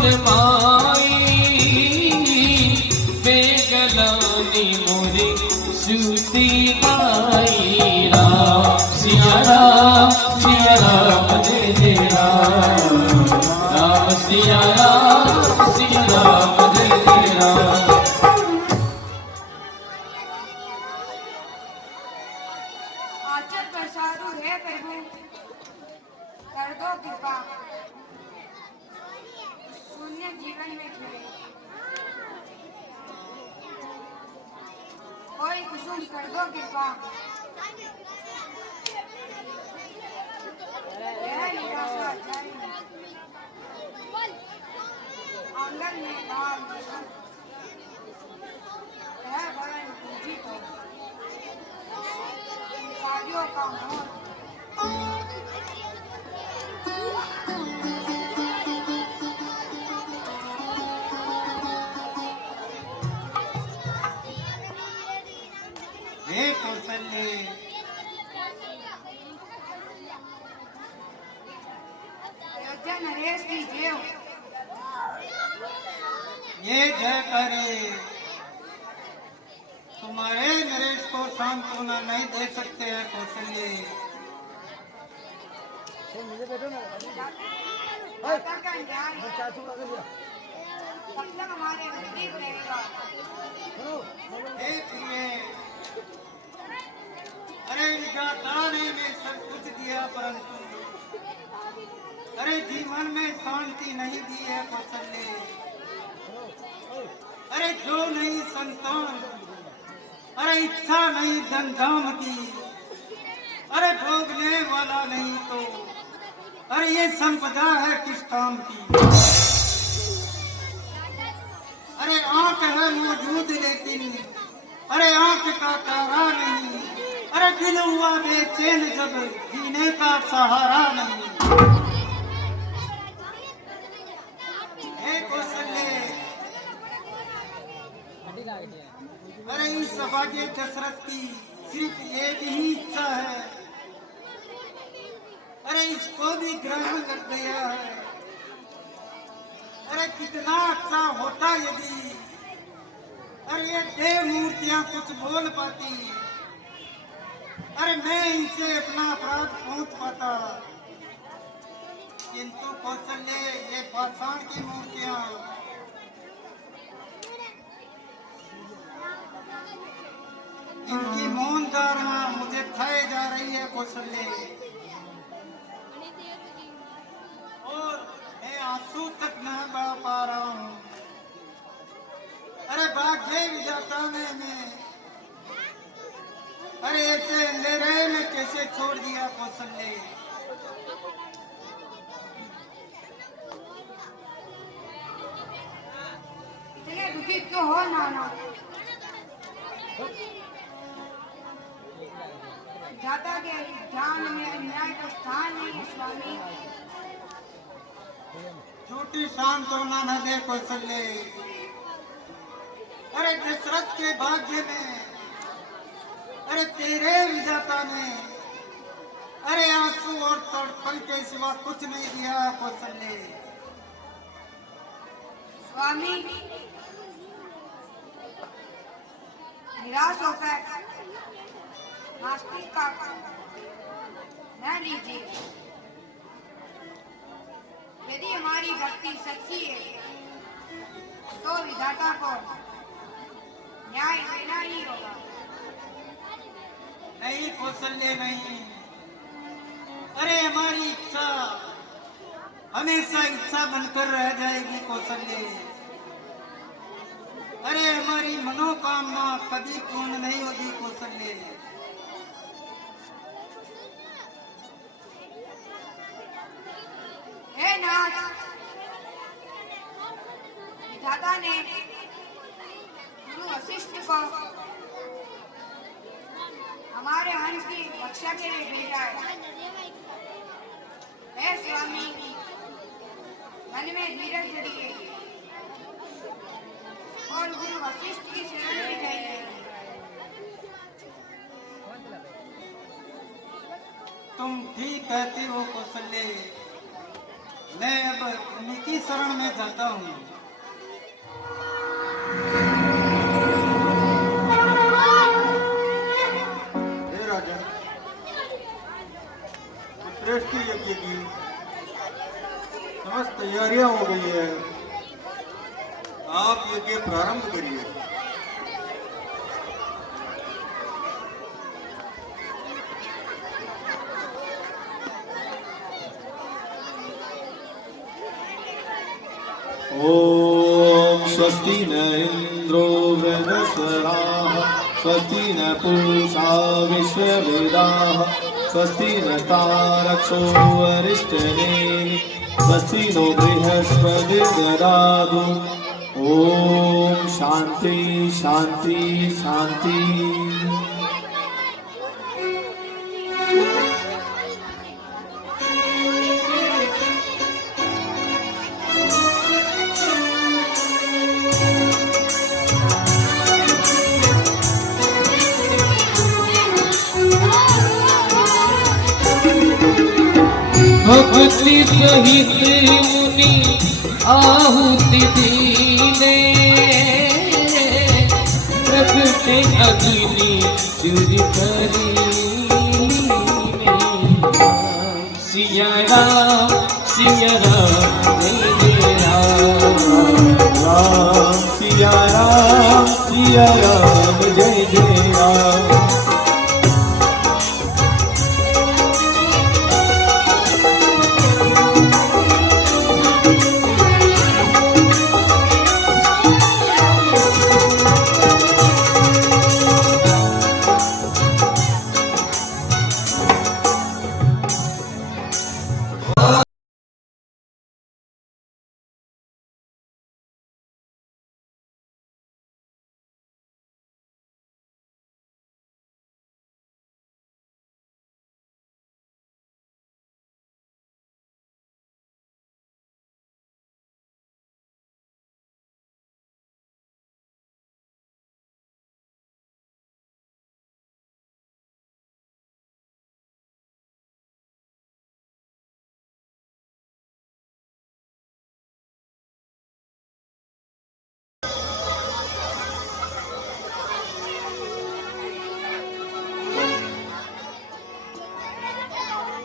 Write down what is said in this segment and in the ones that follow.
माई बेगलानी मोरी सूती माई राम सिया राम जय जय राम राम सिया राम जय जय राम। आचर प्रसादु है प्रभु कर दो कृपा शून्य जीवन में खिले कोई कुसुम कर दो कृपा यह निराशा जारी आंगन में नाम यह भवन पूजित हो कार्यों का मोह हे कौशल्य अयोध्या नरेश की जय ये जय करे तुम्हारे नरेश को सांत्वना नहीं दे सकते हैं कौशल्य। माता का न्याय तब तक हमारे नजदीक रहेगा। हे प्रिय, अरे विधाता ने सब कुछ दिया परंतु अरे जीवन में शांति नहीं दी है कौशल्य। अरे जो नहीं संतान अरे इच्छा नहीं धन धाम की अरे भोगने वाला नहीं तो अरे ये संपदा है किस काम की। अरे आंख है मौजूद लेकिन अरे आंख का तारा नहीं अरे दिल हुआ बेचैन जब जीने का सहारा नहीं। हे कौशल्य अरे इस सभाग्य दशरथ की सिर्फ एक ही इच्छा है अरे इसको भी ग्रहण लग गया है। अरे कितना अच्छा होता यदि अरे ये देव मूर्तियां कुछ बोल पाती अरे मैं इनसे अपना अपराध पहुंच पाता किंतु कौशल्य ये पाषाण की मूर्तियां इनकी मौन धारणा मुझे खाए जा रही है कौशल्य और मैं आंसू तक न बहा पा रहा हूँ। अरे भाग्य विधाता ने मैं अरे ऐसे अंधेरे में कैसे छोड़ दिया कौशल्य। इतने दुखित तो हो नाना जाता के ध्यान में अन्याय का स्थान नहीं है स्वामी। झूठी सांत्वना न दे कौशल्य। अरे दशरथ के भाग्य में अरे तेरे विधाता ने अरे आंसू और तड़पन के सिवा कुछ नहीं दिया कौशल्य। स्वामी निराश होकर नास्तिक का न लीजिए। यदि हमारी भक्ति सच्ची है तो विधाता को न्याय देना ही होगा। नहीं कौशल्य नहीं अरे हमारी इच्छा हमेशा इच्छा बनकर रह जाएगी कौशल्य। अरे हमारी मनोकामना कभी पूर्ण नहीं होगी कौशल्य। हे नाथ विधाता ने गुरु वशिष्ठ को हमारे हंस की रक्षा के लिए भेजा है। हे स्वामी मन में धीरज धरिए और गुरु वशिष्ठ की शरण में जाइए। तुम ठीक कहते हो कौशल्य मैं अब उन्हीं की शरण में जाता हूँ। हे राजा, श्रेष्ठ यज्ञ की समस्त तैयारियां हो गई है, आप यज्ञ प्रारंभ करिए। ॐ स्वस्ति न इन्द्रो वृद्धस्वराः स्वस्ति न पूषा विश्ववेदाः स्वस्ति नस्तारक्षो वरिष्ठनेमिः स्वस्ति नो बृहस्पतिर्ददातु ॐ शान्ति शान्ति शान्ति। भक्ति सहित मुनि आहुति दीने प्रगटे अग्नि चुरी करी सिया राम जय जय राम सिया राम जय जय राम।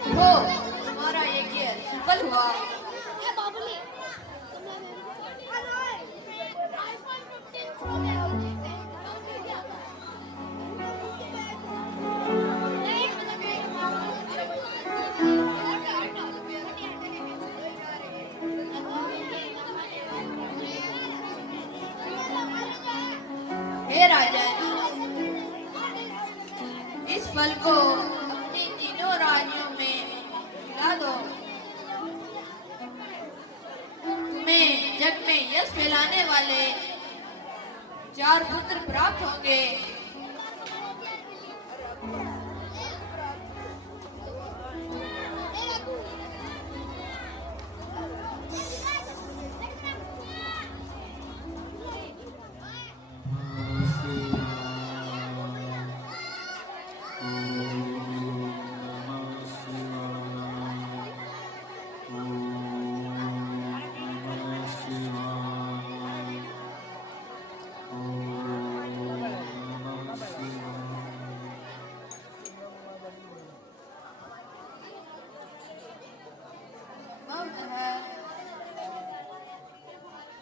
हो तुम्हारा यज्ञ सफल हुआ। हे राजन, इस फल को अपने तीनों राज्यों में खिला दो। तुम्हें जग में यश फैलाने वाले 4 पुत्र प्राप्त होंगे।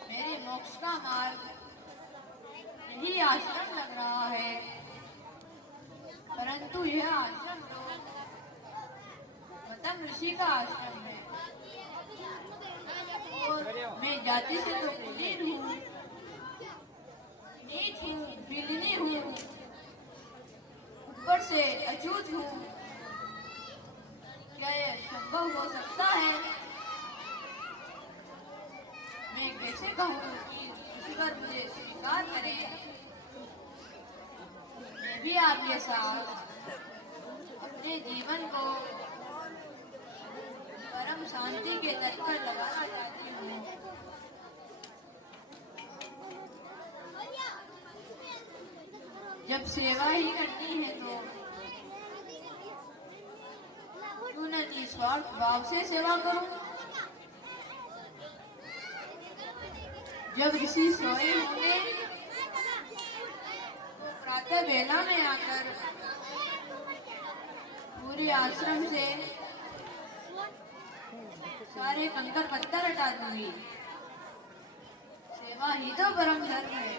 मेरे मोक्ष का मार्ग यही आश्रम लग रहा है, परंतु यह आश्रम तो गौतम ऋषि का आश्रम है और मैं जाति से तो कुलीन हूँ, नीच हूँ, बिजली हूँ, ऊपर से अछूत हूँ। क्या यह संभव हो सकता है? मैं कैसे कहूँ कि ईश्वर मुझे स्वीकार करे? मैं भी आपके साथ अपने जीवन को परम शांति के दर पर लगाना चाहती हूँ। जब सेवा ही करनी है तो क्यों न निस्वार्थ भाव से सेवा करूं। जब ऋषि सोए होंगे तो प्रातः वेला में आकर पूरे आश्रम से सारे कंकर पत्थर हटा दूंगी। सेवा ही तो परम धर्म है।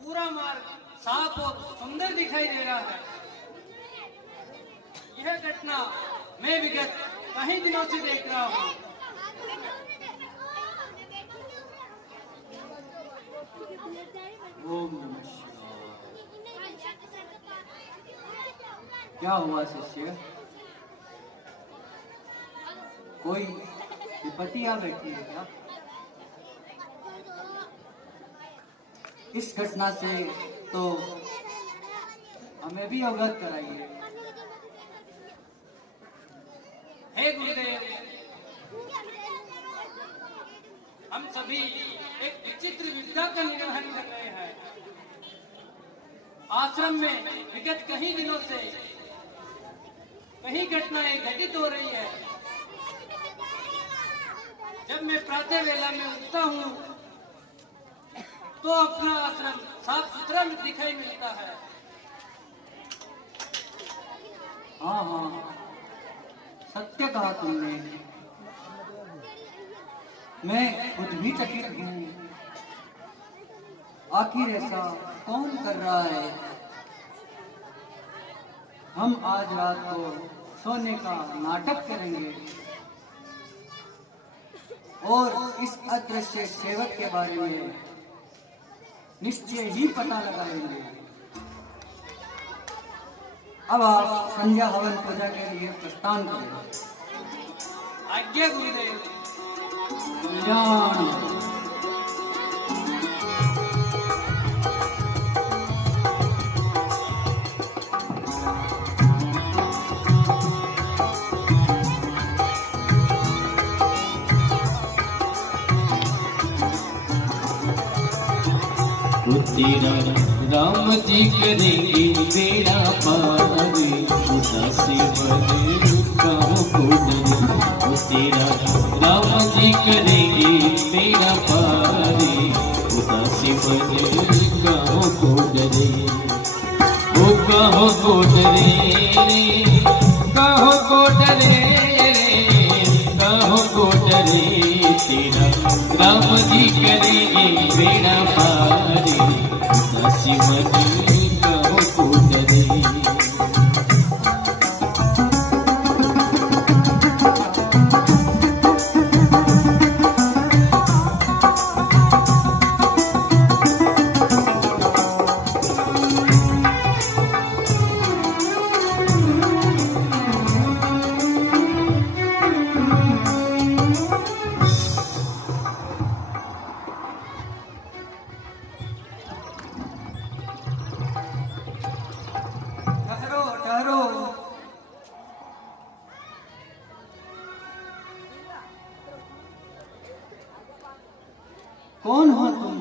पूरा मार्ग साफ और सुंदर दिखाई दे रहा है। यह घटना मैं विगत कई दिनों से देख रहा हूँ। ओम नमः शिवाय। क्या हुआ शिष्य? कोई विपत्ति आ बैठी है क्या? इस घटना से तो हमें भी अवगत कराइए। हे गुरुदेव, हम सभी एक विचित्र विद्या का निर्वहन कर रहे हैं। आश्रम में विगत कई दिनों से कई घटनाएं घटित हो रही है। जब मैं प्रातः वेला में उठता हूँ तो अपना आश्रम साफ सुथरा दिखाई मिलता है। हाँ हाँ, सत्य कहा तुमने। मैं खुद भी चकित हूँ। आखिर ऐसा कौन कर रहा है? हम आज रात को सोने का नाटक करेंगे और इस अदृश्य सेवक के बारे में निश्चय ही पता लगाएंगे। अब आप संध्या हवन पूजा के लिए प्रस्थान करें। आज्ञा गुरुदेव। कल्याण। तेरा राम जी करेंगे बेड़ा पार, उदासी बने रुकाओ को डरे। तेरा राम जी करेंगे बेड़ा पार, उदासी बने रुकाओ को डरे। ओ कहो को डरे, कहो को डरे, कहो को डरे। तेरा राम जी करेंगे बेड़ा पार, उदासी बने कहो को डरे। ठहरो ठहरो। कौन हो तुम?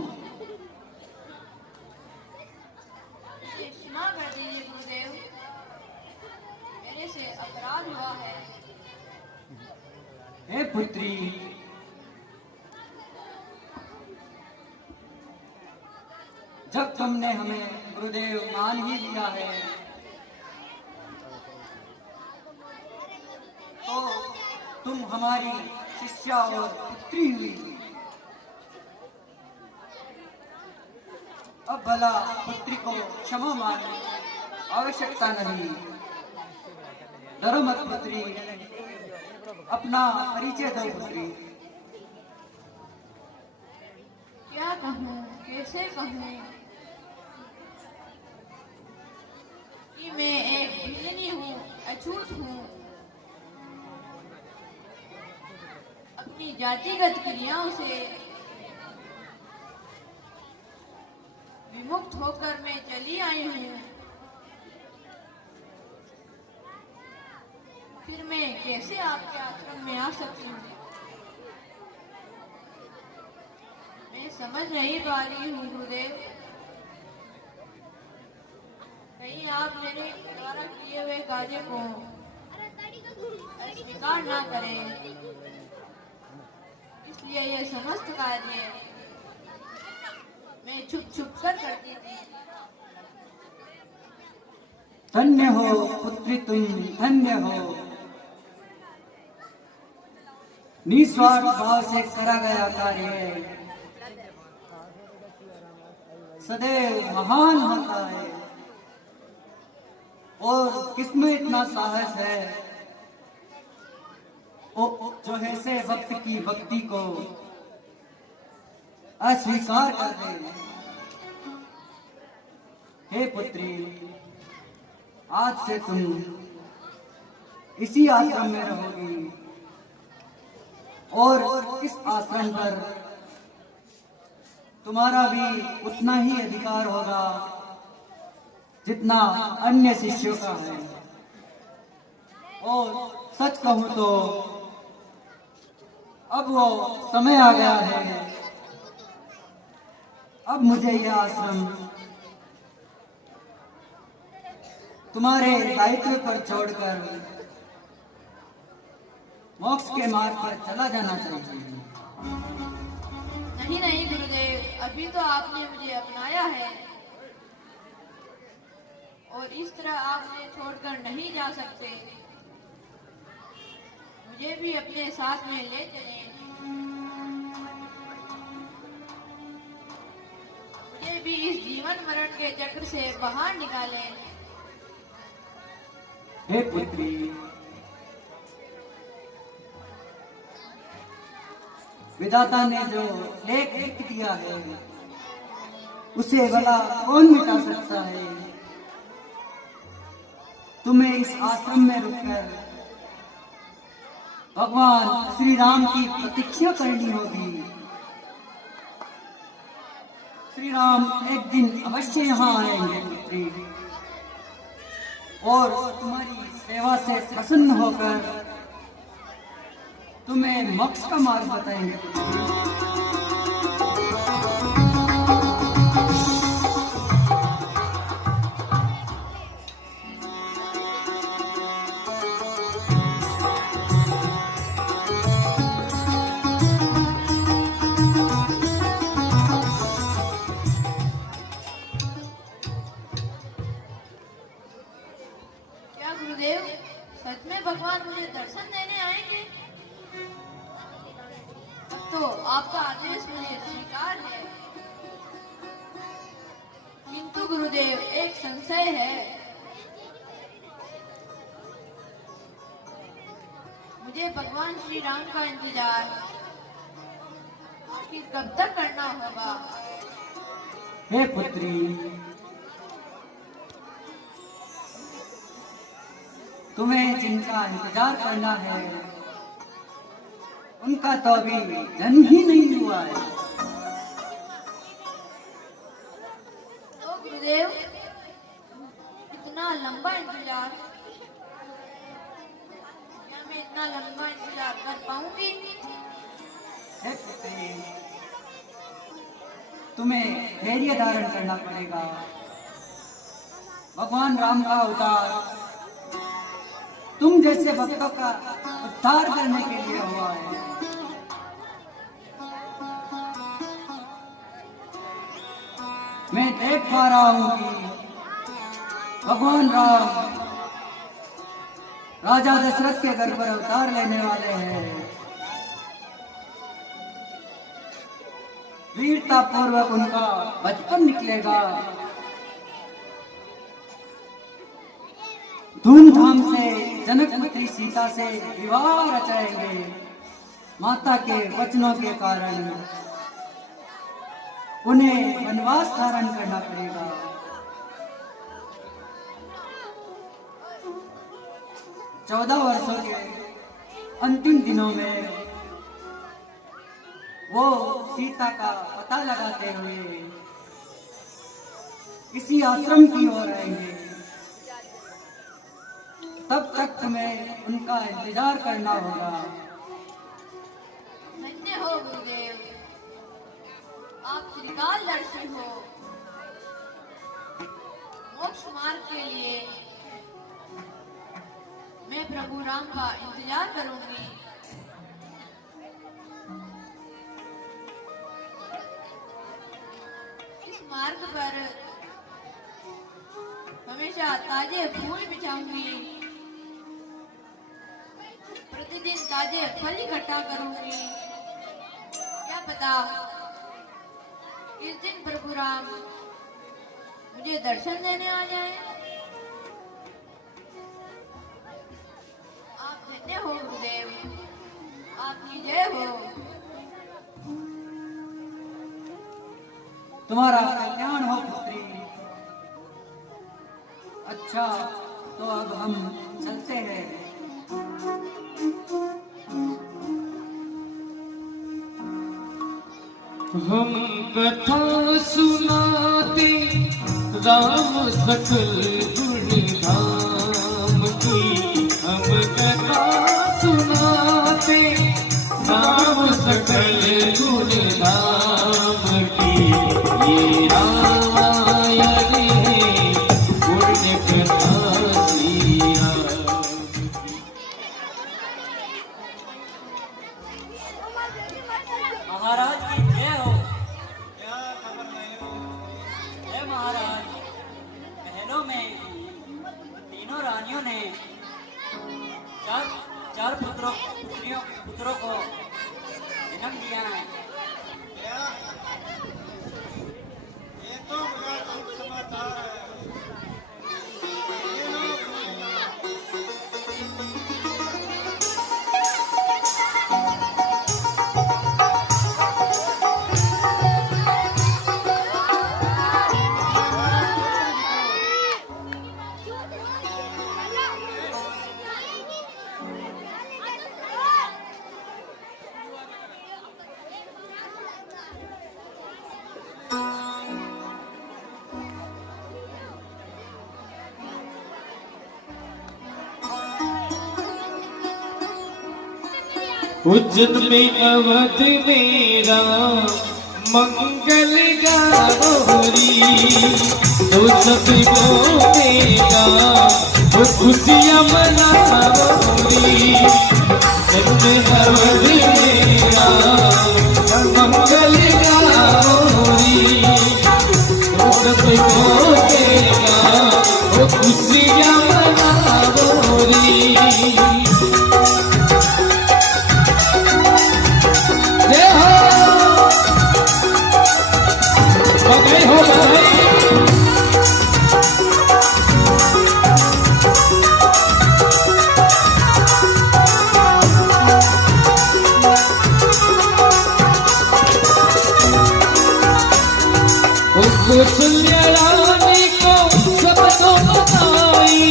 क्षमा कर दीजिए गुरुदेव, मेरे से अपराध हुआ है। हे पुत्री, जब तुमने हमें गुरुदेव मान ही लिया है तो तुम हमारी शिष्या और पुत्री हुई। अब भला पुत्री को क्षमा मांगने आवश्यकता नहीं। डरो मत पुत्री, अपना परिचय दो पुत्री। क्या कहूँ, कैसे कहूँ कि मैं एक भिखारी हूँ, अछूत हूँ। अपनी जातिगत क्रियाओं से विमुक्त होकर मैं चली आई हूँ। फिर मैं कैसे आपके आश्रम में आ सकती हूँ? मैं समझ नहीं पा रही हूँ गुरुदेव। कहीं आप मेरे द्वारा किए हुए कार्य को अस्वीकार ना करें, इसलिए ये समस्त कार्य मैं छुप छुप कर करती थी। धन्य हो पुत्री तुम, धन्य हो। निस्वार्थ भाव से करा गया कार्य सदैव महान होता है। और किसमें इतना साहस है जो ऐसे भक्त की भक्ति को अस्वीकार कर दे। हे पुत्री, आज से तुम इसी आश्रम में रहोगी और इस आश्रम पर तुम्हारा भी उतना ही अधिकार होगा जितना अन्य शिष्यों का है। और सच कहूं तो अब वो समय आ गया है, अब मुझे यह आश्रम तुम्हारे दायित्व पर छोड़कर मोक्ष के मार्ग पर चला जाना चाहिए। नहीं नहीं गुरुदेव, अभी तो आपने मुझे अपनाया है और इस तरह आप मुझे छोड़कर नहीं जा सकते। मुझे भी अपने साथ में ले चलें। मुझे भी इस जीवन मरण के चक्र से बाहर निकालें। हे पुत्री, विधाता ने जो लेख लिख दिया है उसे भला कौन मिटा सकता है। तुम्हें इस आश्रम में रुककर भगवान श्री राम की प्रतीक्षा करनी होगी। श्री राम एक दिन अवश्य यहाँ आएंगे पुत्री, और तुम्हारी सेवा से प्रसन्न होकर तुम्हें मोक्ष का मार्ग बताएंगे। क्या गुरुदेव, सच में भगवान मुझे दर्शन देने आएंगे? तो आपका आदेश मुझे स्वीकार है, किंतु गुरुदेव एक संशय है। मुझे भगवान श्री राम का इंतजार आखिर कब तक करना होगा? हे पुत्री, तुम्हें जिनका इंतजार करना है उनका तो अभी जन्म ही नहीं हुआ है। तो गुरुदेव, इतना लंबा इंतजार, क्या मैं इतना लंबा इंतजार कर पाऊंगी? हे पुत्री, तुम्हें धैर्य धारण करना पड़ेगा। भगवान राम का अवतार तुम जैसे भक्तों का उद्धार करने के लिए हुआ है। मैं देख पा रहा हूं कि भगवान राम राजा दशरथ के घर पर अवतार लेने वाले हैं। वीरता पूर्वक उनका बचपन निकलेगा। धूमधाम से जनक पुत्री सीता से विवाह रचाएंगे। माता के वचनों के कारण उन्हें वनवास धारण करना पड़ेगा। चौदह वर्षों के अंतिम दिनों में वो सीता का पता लगाते हुए इसी आश्रम की ओर आएंगे। तब तक तुम्हें उनका इंतजार करना होगा। धन्य हो गुरुदेव, आप त्रिकालदर्शी हो। मोक्ष मार्ग के लिए मैं प्रभु राम का इंतजार करूंगी। इस मार्ग पर हमेशा ताजे फूल बिछाऊंगी, प्रतिदिन ताजे फल इकट्ठा करूंगी। क्या पता इस दिन प्रभु राम मुझे दर्शन देने आ जाए। आप धन्य हो गुरुदेव, आपकी जय हो। तुम्हारा कल्याण हो पुत्री। अच्छा, तो अब हम चलते हैं। हम कथा सुनाते राम सकल गुण धाम की। हम कथा सुनाते राम सकल गुण धाम की। ये रामायण है पुण्य कथा श्री राम की। महाराज की जय हो। क्या खबर है? जय महाराज, महलों में तीनों रानियों ने चार पुत्रों को जन्म दिया है। क्या? ये तो बड़ा दुख समाचार है। ये लोग उज्जैन में अवध मेरा मंगल गावरी। तो सभी को मेरा वो खुशियाँ मनावरी। उज्जैन अवध मेरा मंगल गावरी। तो सभी को मेरा वो खुशियाँ मनावरी। बधाई हो बधाई। कौशल्या रानी को सबको बधाई।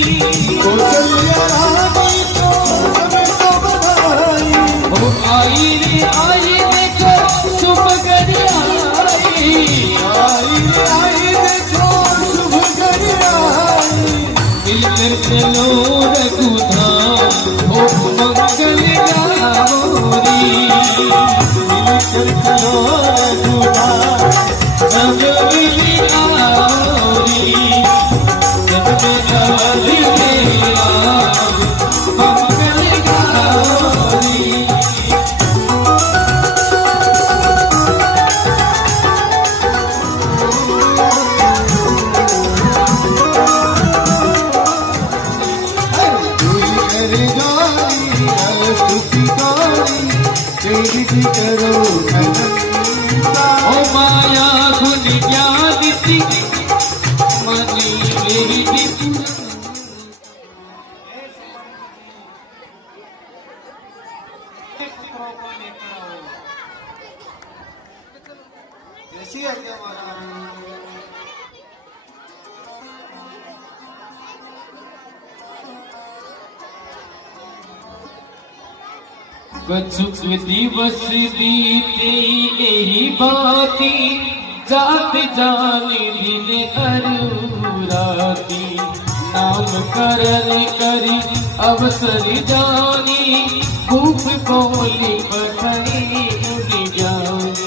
कौशल्या रानी को सबको बधाई। ओ आई रे आई देखो शुभ घड़ी आई। आई देखो शुभ घड़ी आई। मिलकर चलो रघुधाम ओ मंगल गावरी। मिलकर चलो रघुधाम सब मिली आवरी। जब गवरी मेरा मंगल गावरी। करो ओ माया गुण ज्ञान दी मनी मेरी दी पुत्रों को लेकर आओ। जैसी आज्ञा महाराज। कछुक दिवस बीते यही बाती जात जाने दिन अरुराती नाम करन करी अवसर जानी खूब बोली पठनी मुनि जानी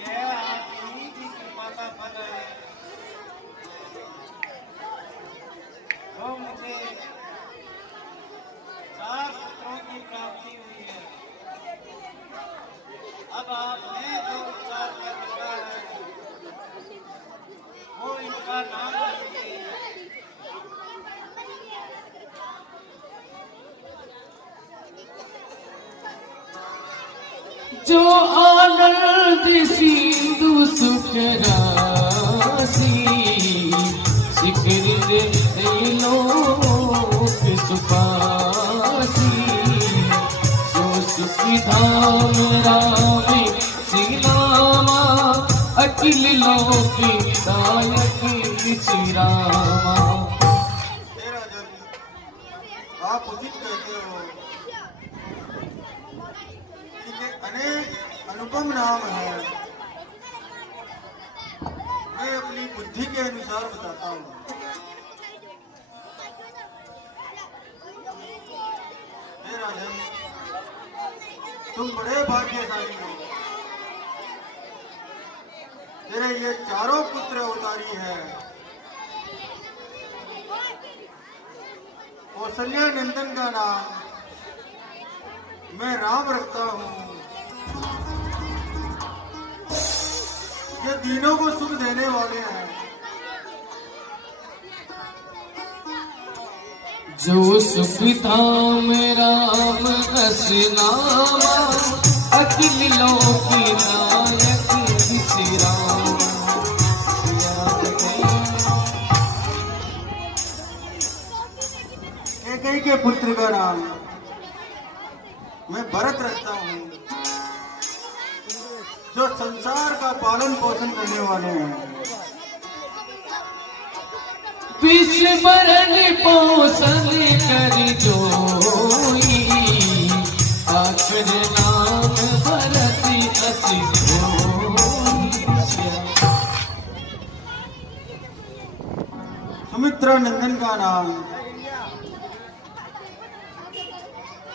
यह आप ही की कृपा का फल है। तो मुझे 4 पुत्रों की प्राप्ति हुई है। अब आपने जो उपचार कर रखा है वो इनका नाम लीजिए। जो आनंद सिंधु सुख राशि शिखर दे लोक सुपासी जो सुखी धाम राम श्रीरामा अखिल लोक दायक श्री रामा। हे राजन, आप उचित कहते हो कि अनेक अनुपम नाम है। मैं अपनी बुद्धि के अनुसार बताता हूँ। हे राजन, तुम बड़े भाग्यशाली हो। तेरे ये चारों पुत्र अवतारी है। कौशल्या नंदन का नाम मैं राम रखता हूँ। ये तीनों को सुख देने वाले हैं। जो सुखधाम राम रस नामा अखिल लोक नायक श्री राम। कैकेयी के पुत्र का नाम मैं भरत रखता हूँ। जो संसार का पालन पोषण करने वाले हैं। विश्व भरण पोषण कर जोई आखिर नाम भरत अति सुमित्रा नंदन का नाम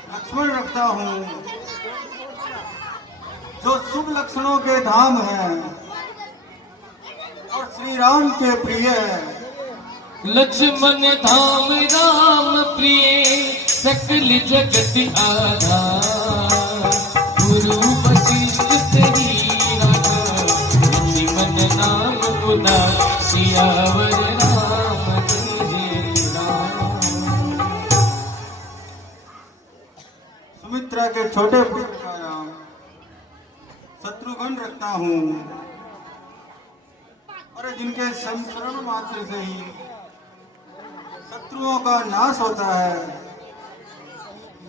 लक्ष्मण रखता हूँ। जो शुभ लक्षणों के धाम है और श्री राम के प्रिय है। लक्ष्मण धाम राम प्रिय सकल जगत आधार गुरु वशिष्ठ तेरी राधा लक्ष्मण नाम गुना सियावर राम जय राम। सुमित्रा के छोटे पुत्र का नाम शत्रुघ्न रखता हूँ। और जिनके संस्मरण मात्र से ही शत्रुओं का नाश होता है।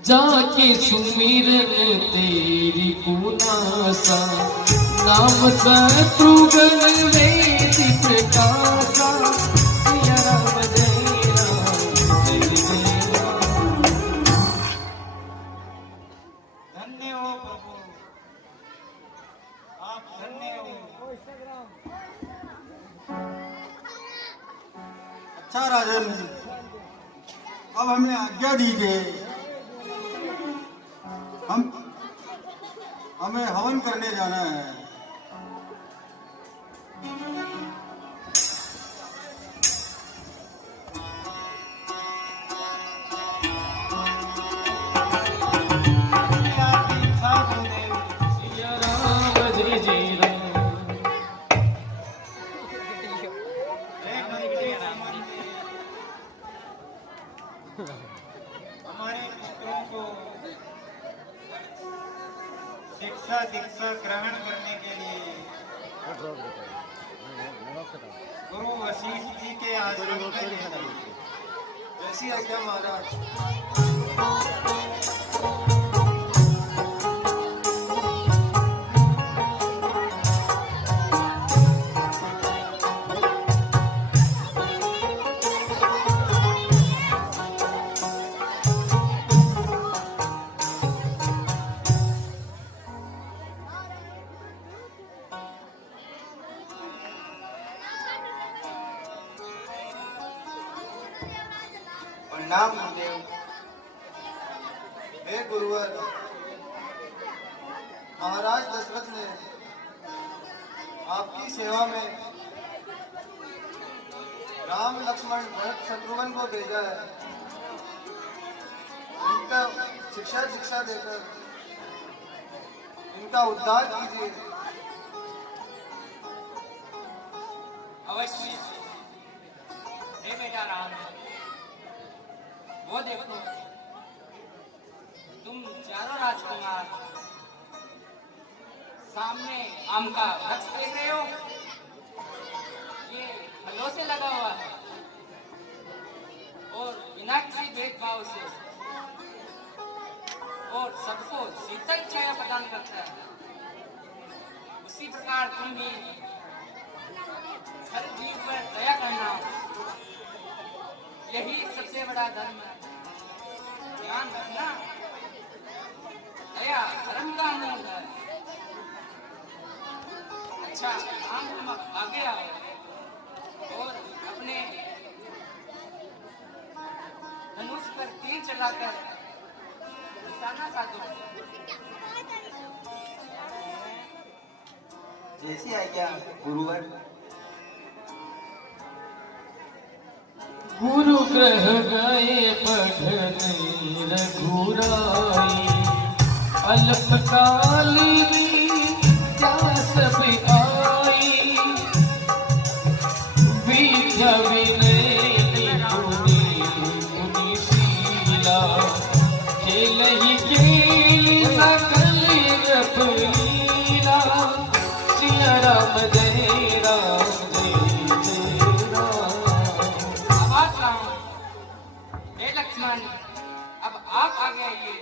जाके सुमिरन तेरी पुनासा नाम शत्रुघ्न वेद प्रकाशा सिया राम जय राम जय राम। धन्य हो प्रभु, आप धन्य हो। अच्छा राजन, अब हमें आज्ञा दीजिए। हमें हवन करने जाना है। सिया राम जय जय राम। शिक्षा दीक्षा ग्रहण करने के लिए गुरु वशिष्ठ जी के आश्रम में ले गए। जैसी आज्ञा महाराज। प्रणाम गुरुदेव। हे गुरुवर, महाराज दशरथ ने आपकी सेवा में राम लक्ष्मण भरत शत्रुघ्न को भेजा है। इनका शिक्षा दीक्षा देकर इनका उद्धार कीजिए। अवश्य। हे बेटा राम, वो देखो, तुम चारों राजकुमार सामने आम का वृक्ष देख रहे हो। ये फलों से लगा हुआ है और बिना किसी भेदभाव से और सबको शीतल छाया प्रदान करता है। उसी प्रकार तुम भी हर जीव पर दया करना, यही सबसे बड़ा धर्म है। ध्यान रखना, दया धर्म का मूल है। अच्छा, हम आगे आओ और अपने धनुष पर तीर चलाकर निशाना साधो। जैसी आज्ञा गुरुवर। गुरु ग्रह गए पढ़ने रघुराई, अल्पकालिनी प्यास भी आई, विद्या विनय निपुणी मुनिशीला, खेलहि खेल सकल रप लीला, सिया राम जय राम जय जय राम। आवाज लाओ। हे लक्ष्मण, अब आप आगे आइए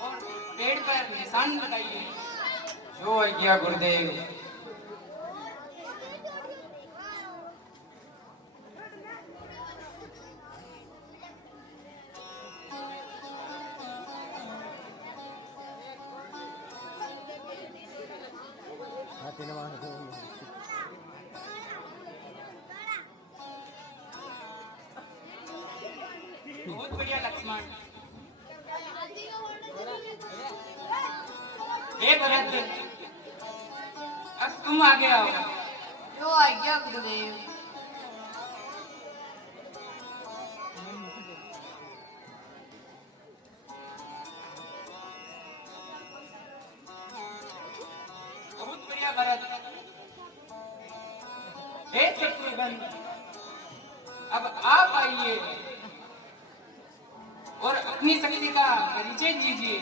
और पेड़ पर निशान लगाइए। जो आज्ञा गुरुदेव। बहुत बढ़िया लक्ष्मण। हे भरत, अब तुम आगे आओ। जो आज्ञा गुरुदेव। बहुत बढ़िया भरत। हे शत्रुघ्न, अब आप आइए और अपनी शक्ति का परिचय दीजिए।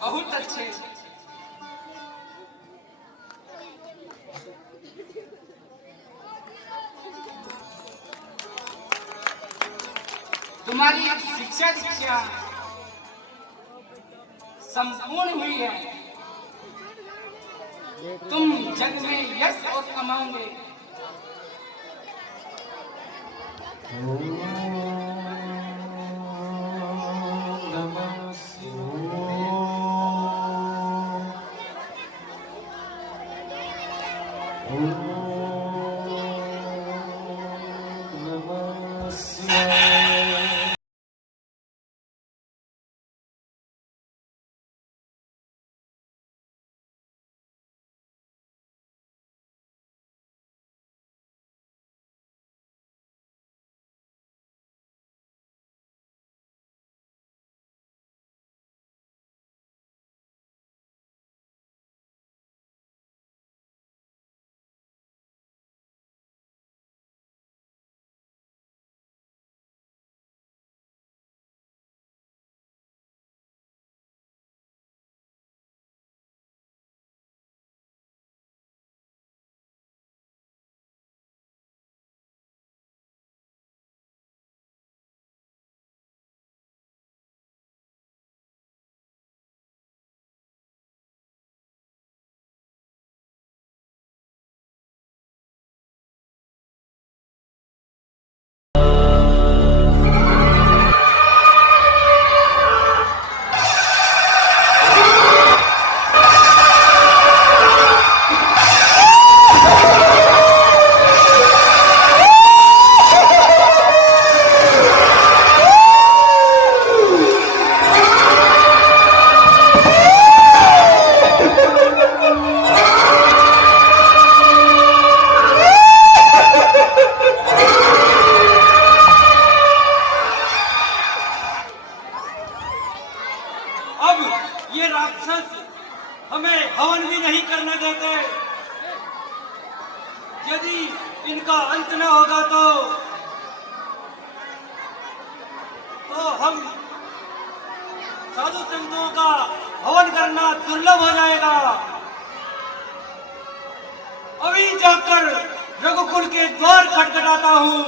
बहुत अच्छे। तुम्हारी शिक्षा दीक्षा संपूर्ण हुई है। तुम जग में यश और कमाओगे। नमः शिवाय। नमः शिवाय। होगा तो हम साधु संतों का हवन करना दुर्लभ हो जाएगा। अभी जाकर रघुकुल के द्वार खटखटाता हूँ,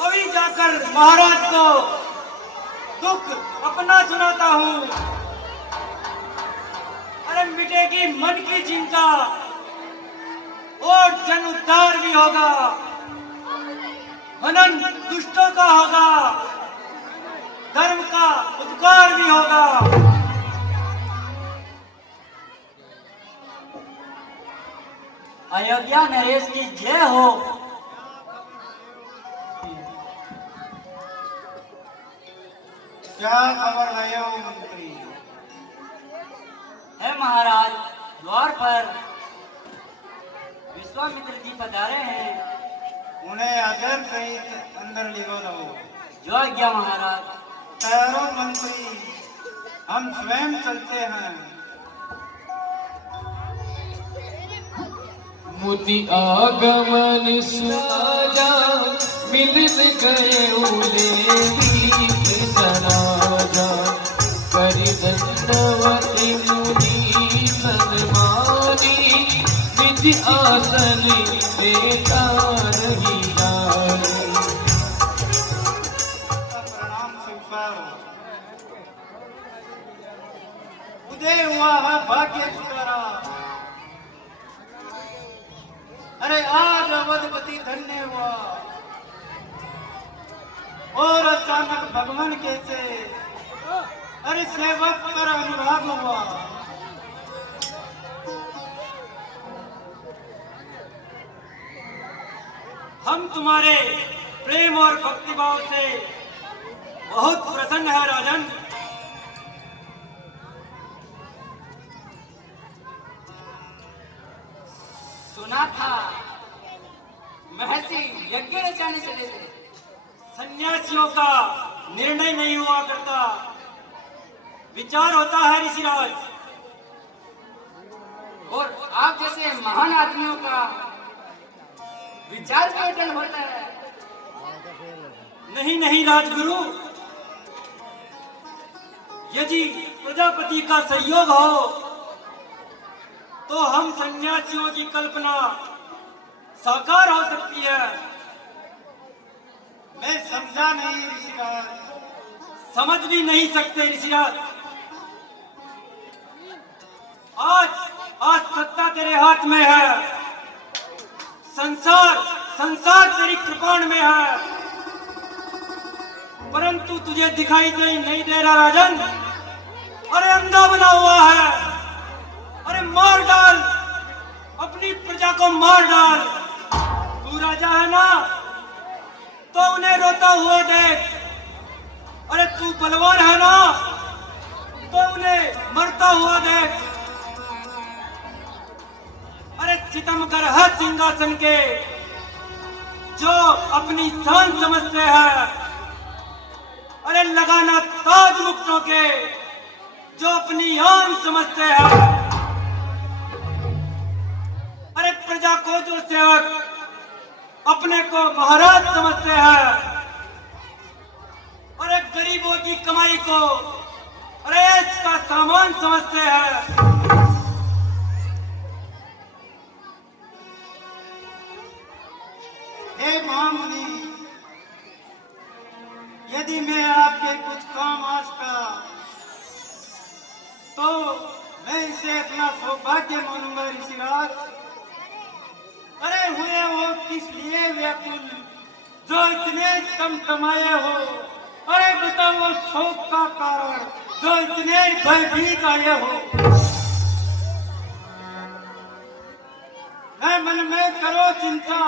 अभी जाकर महाराज को दुख अपना सुनाता हूँ। अरे मिटेगी मन की चिंता और जन उद्धार भी होगा, हनन दुष्टों का होगा, धर्म का उपकार भी होगा। अयोध्या नरेश की जय हो। क्या खबर लाए हो मंत्री? है महाराज, द्वार पर विश्वामित्र जी पधारे हैं। उन्हें अगर सहित अंदर ले लो। जो आज्ञा महाराज। ठहरो मंत्री, हम स्वयं चलते हैं। मुति आगमन सुना मिलन गए उले सराजा करि दंडवती मुनि सन्मानी निज आसन देता रही जाए। प्रणाम स्वीकार। उदय हुआ है भाग्य सुधारा। अरे आज अवधपति धन्य हुआ और अचानक भगवान कैसे अरे सेवक पर अनुराग हुआ। हम तुम्हारे प्रेम और भक्तिभाव से बहुत प्रसन्न है राजन। सुना था महर्षि यज्ञ रचाने चले थे। सन्यासियों का निर्णय नहीं हुआ करता, विचार होता है ऋषिराज। और आप जैसे महान आदमियों का विचार केवल होता है। नहीं नहीं राजगुरु, यदि प्रजापति का सहयोग हो तो हम सन्यासियों की कल्पना साकार हो सकती है। मैं समझा नहीं ऋषिराज। समझ भी नहीं सकते ऋषिराज। आज आज सत्ता तेरे हाथ में है, संसार तेरी कृपाण में है, परंतु तुझे दिखाई नहीं दे रहा राजन। अरे अंधा बना हुआ है। अरे मार डाल, अपनी प्रजा को मार डाल। तू राजा है ना, तो उन्हें रोता हुआ देख। अरे तू बलवान है ना, तो उन्हें मरता हुआ देख। अरे सितम कर है सिंहासन के जो अपनी शान समझते हैं। अरे लगाना ताज मुक्तों के जो अपनी आन समझते हैं। अरे प्रजा को जो सेवक अपने को महाराज समझते हैं। अरे गरीबों की कमाई को अरे इसका सामान समझते हैं। हे महामुनि, यदि मैं आपके कुछ काम आ सका तो मैं इसे अपना सौभाग्य मानूंगा ऋषिराज। अरे हुए हो किस लिए व्याकुल जो इतने कम कमाए हो। अरे बताओ शोक का कारण जो इतने भयभीत आए हो। मैं मन में करो चिंता,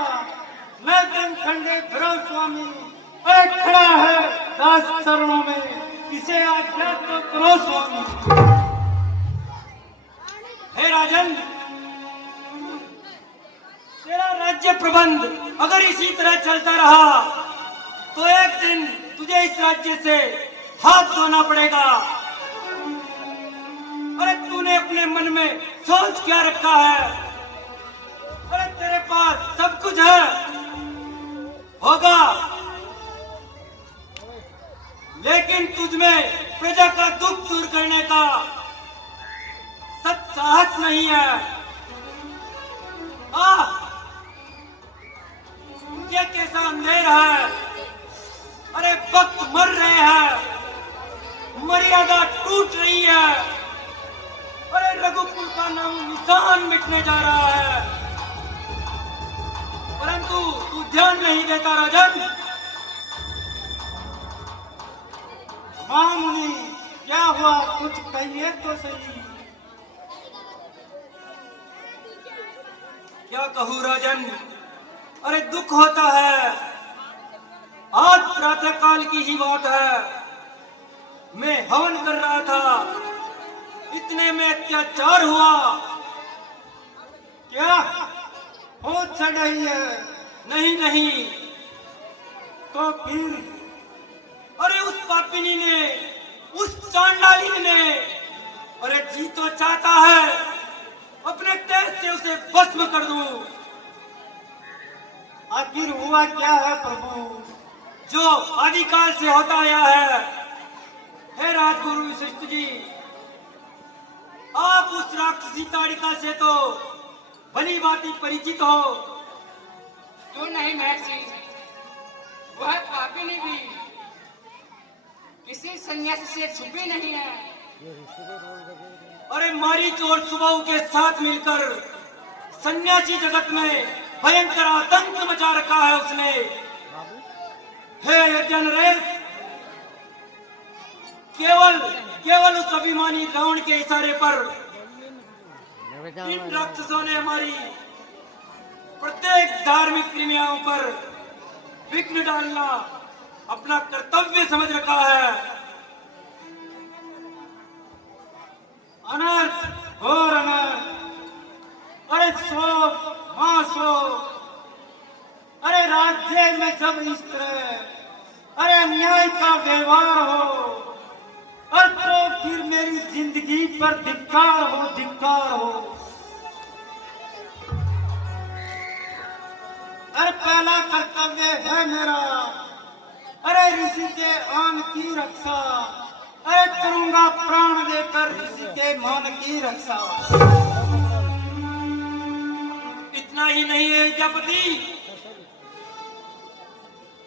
मैं दिन खंडे करो स्वामी। अरे खड़ा है दास चरणों में, इसे आज्ञा तो करो स्वामी। हे राजन, तेरा राज्य प्रबंध अगर इसी तरह चलता रहा तो एक दिन तुझे इस राज्य से हाथ धोना पड़ेगा। अरे तूने अपने मन में सोच क्या रखा है? अरे तेरे पास सब कुछ है, होगा, लेकिन तुझमें प्रजा का दुख दूर करने का सत साहस नहीं है। ये कैसा अंधेर है। अरे भक्त मर रहे हैं, मर्यादा टूट रही है। अरे रघुकुल का नाम निशान मिटने जा रहा है, परंतु तू ध्यान नहीं देता राजन। हाँ मुनि, क्या हुआ, कुछ कहिए तो सही। क्या कहूँ राजन, अरे दुख होता है। आज प्रातः काल की ही बात है, मैं हवन कर रहा था, इतने में अत्याचार हुआ। क्या हो चढ़ाई है? नहीं नहीं, तो फिर? अरे उस पापिनी ने, उस चांडाली ने, अरे जी तो चाहता है अपने तेज से उसे भस्म कर दूं। आखिर हुआ क्या है प्रभु? जो आदिकाल से होता आया है। हे राजगुरु वशिष्ठ जी, आप उस राक्षसी ताड़िका से तो भली भांति परिचित हो। क्यों नहीं महर्षि, वह पापिनी भी किसी सन्यासी से छुपी नहीं है। अरे मारीच और सुबाहु के साथ मिलकर सन्यासी जगत में भयंकर आतंक मचा रखा है उसने। हे यज्ञनरेश, केवल उस अभिमानी रावण के इशारे पर इन राक्षसों ने हमारी प्रत्येक धार्मिक क्रियाओं पर विघ्न डालना अपना कर्तव्य समझ रखा है। अनर्थ घोर अनर्थ। अरे सो हाँ सो। अरे राज्य में जब इस तरह अरे अन्याय का व्यवहार हो, और तो फिर मेरी जिंदगी पर धिक्कार हो, धिक्कार हो। अरे पहला कर्तव्य है मेरा, अरे ऋषि के आन की रक्षा। अरे करूंगा प्राण देकर ऋषि के मान की रक्षा। इतना ही नहीं है विद्यापति,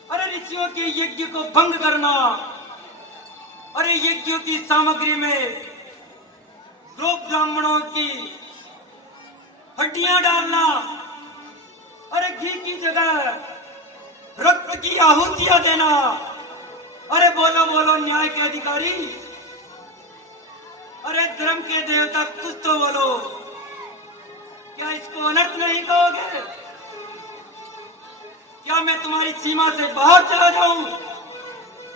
अरे ऋषियों के यज्ञ को भंग करना, अरे यज्ञों की सामग्री में लोक ब्राह्मणों की हड्डियां डालना, अरे घी की जगह रक्त की आहुतियां देना। अरे बोलो बोलो न्याय के अधिकारी, अरे धर्म के देवता कुछ तो बोलो, क्या इसको अनर्थ नहीं कहोगे? क्या मैं तुम्हारी सीमा से बाहर चला जाऊं?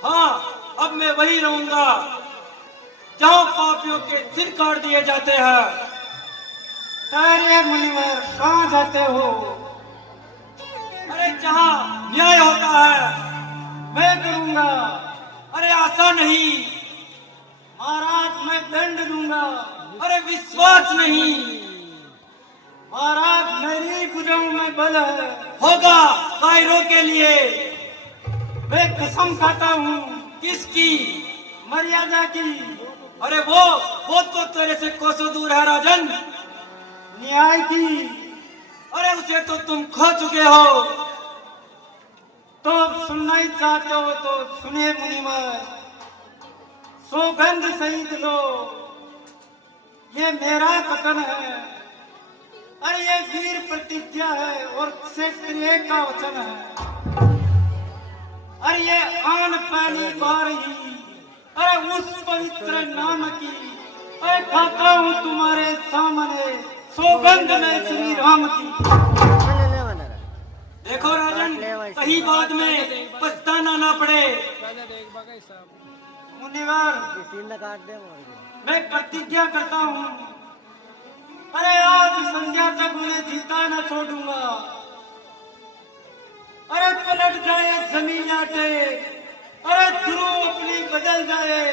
हाँ, अब मैं वही रहूंगा जहां पापियों के सिर काट दिए जाते हैं। अरे मुनिवर, कहाँ जाते हो? अरे जहां न्याय होता है मैं करूंगा। अरे आशा नहीं, महाराज मैं दंड दूंगा। अरे विश्वास नहीं, महाराज मेरी भुजाओं में बल है। होगा कायरों के लिए। मैं कसम खाता हूँ। किसकी? मर्यादा की। अरे वो तो तेरे से कोसों दूर है राजन। न्याय की। अरे उसे तो तुम खो चुके हो। तो सुनना ही चाहते हो तो सुने मुनिवर, सौगंध सहित लो, ये मेरा कथन है। अरे ये वीर प्रतिज्ञा है और क्षेत्रीय का वचन है। अरे ये आन पहली बार ही अरे उस पवित्र नाम की अरे खाता हूँ तुम्हारे सामने, सौगंध में श्री राम की। देखो राजन, कहीं बाद में पछताना ना पड़े। मुनिवर, मैं प्रतिज्ञा करता हूँ, अरे आज संध्या तक उन्हें जीता न छोड़ूंगा। अरे पलट जाए जमीन आटे, अरे ध्रुव अपनी बदल जाए,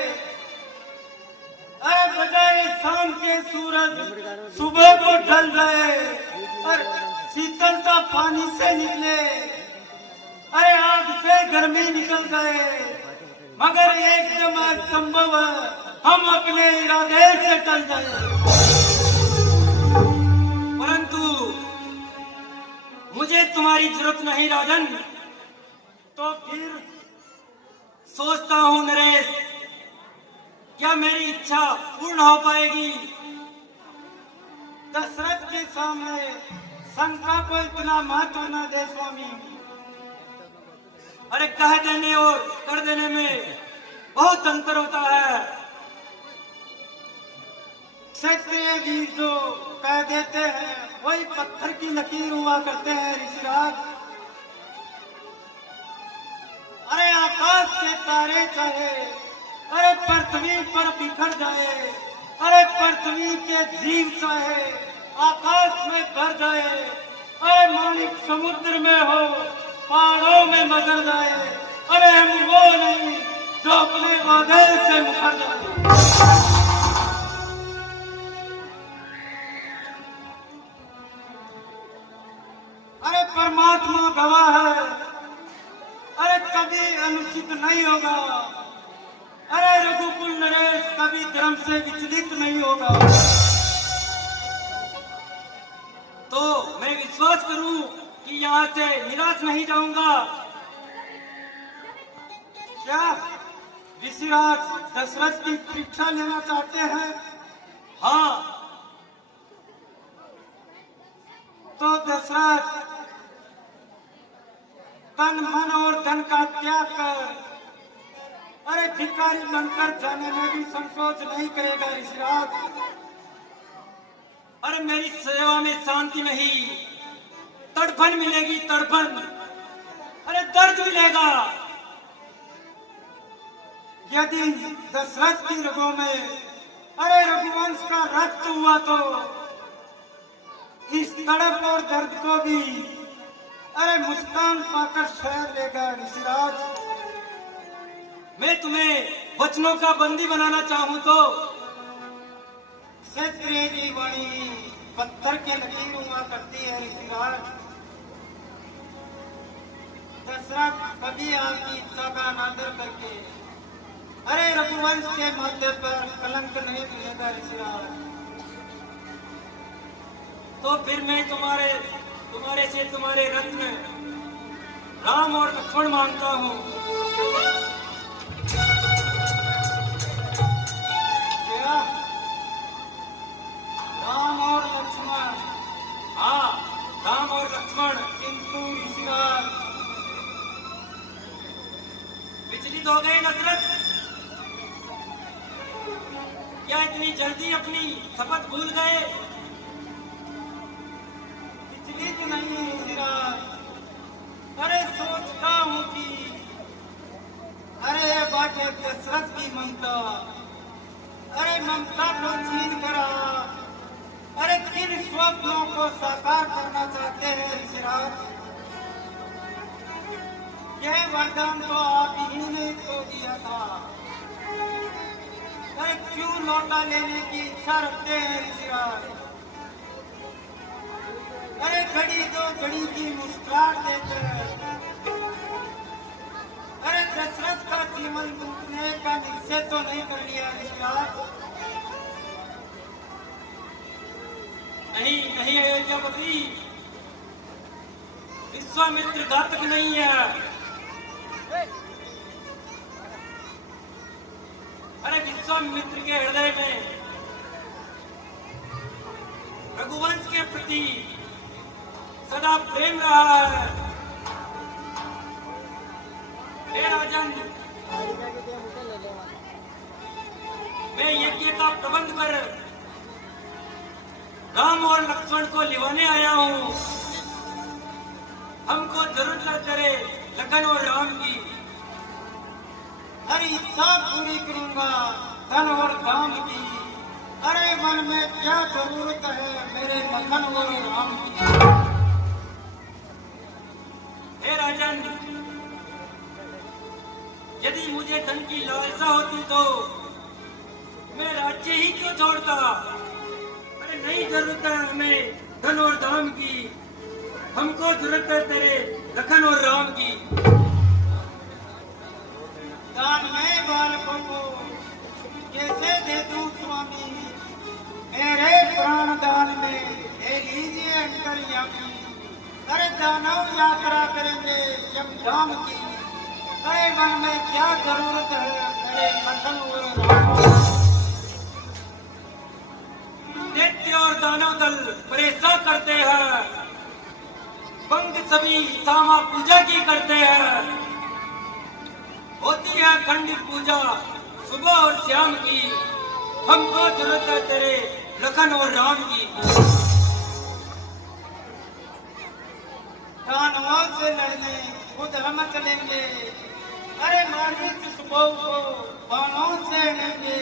अरे बजाए शाम के सूरज सुबह को ढल जाए, और शीतलता पानी से निकले। अरे घर में निकल गए, मगर एकदम असंभव है, हम अपने इरादे से टल गए। परंतु मुझे तुम्हारी जरूरत नहीं राजन, तो फिर सोचता हूं नरेश, क्या मेरी इच्छा पूर्ण हो पाएगी? दशरथ के सामने शंका को इतना महत्व न दे स्वामी। अरे कह देने और कर देने में बहुत अंतर होता है। क्षत्रिय वीर जो कह देते हैं वही पत्थर की लकीर हुआ करते हैं ऋषिराज। अरे आकाश के तारे चाहे अरे पृथ्वी पर बिखर जाए, अरे पृथ्वी के जीव चाहे आकाश में भर जाए, अरे माणिक समुद्र में हो पहाड़ों में मगर जाए, अरे हम वो नहीं जो अपने वादे से मुकर जाए। अरे परमात्मा गवाह है, अरे कभी अनुचित नहीं होगा, अरे रघुकुल नरेश कभी धर्म से विचलित नहीं होगा। तो मैं विश्वास करूं कि यहाँ से निराश नहीं जाऊंगा। क्या ऋषिराज दशरथ की परीक्षा लेना चाहते हैं? हाँ, तो दशरथ तन मन और धन का त्याग कर अरे भिखारी बनकर जाने में भी संकोच नहीं करेगा ऋषिराज। अरे मेरी सेवा में शांति नहीं, तड़पन मिलेगी, तड़पन, अरे दर्द मिलेगा। यदि दशरथ की रगों में अरे रघुवंश का रक्त हुआ तो इस तड़प और दर्द को भी अरे मुस्कान पाकर शहर लेगा ऋषिराज। मैं तुम्हें वचनों का बंदी बनाना चाहूं तो क्षत्रिय की वाणी पत्थर के लकीर हुआ करती है ऋषिराज। दशरथ कभी आपकी इच्छा का अनादर करके अरे रघुवंश के माथे पर कलंक नहीं मिलेगा ऋषिराज। तो फिर मैं तुम्हारे से तुम्हारे रत्न राम और लक्ष्मण मांगता हूँ। राम और लक्ष्मण, हाँ राम और लक्ष्मण, किंतु ऋषिराज विचलित हो गए दशरथ। क्या इतनी जल्दी अपनी शपथ भूल गए? विचलित नहीं ऋषिराज, अरे सोचता हूँ कि अरे ये बातें दशरथ की ममता, अरे ममता को छीन करा अरे किन स्वप्नों को साकार करना चाहते हैं ऋषिराज? यह वरदान तो आप ही ने तो दिया था, अरे क्यों लौटा लेने की इच्छा रखते हैं ऋषिराज? अरे घड़ी दो घड़ी की मुस्कुराहट देते हैं, अरे दशरथ का जीवन लूटने का निश्चय तो नहीं कर लिया ऋषिराज? नहीं नहीं अयोध्यापति, विश्वामित्र घातक नहीं है। अरे विश्वामित्र के हृदय में रघुवंश के प्रति सदा प्रेम रहा है। हे राजन, मैं यज्ञ का प्रबंध कर राम और लक्ष्मण को लिवाने आया हूँ। हमको जरूरत है तेरे लखन और राम की। हर इच्छा पूरी करूंगा धन और धाम की। अरे मन में क्या जरूरत है मेरे लखन और राम की? हे राजन, यदि मुझे धन की लालसा होती तो मैं राज्य ही क्यों छोड़ता? अरे नहीं जरूरत है हमें धन और धाम की, हमको जरूरत है तेरे लखन और राम की। जाम की। अरे मन में क्या जरूरत है मेरे लखन और राम। दैत्य और दानव दल परेशान करते हैं, बंग सभी सामा पूजा की करते हैं। होती है खंडित पूजा सुबह और शाम की, हमको जरूरत है तेरे लखन और राम की। दानवों से लड़ने खुद हम चलेंगे, अरे मार्मिक सुबह को बाणों से लेंगे।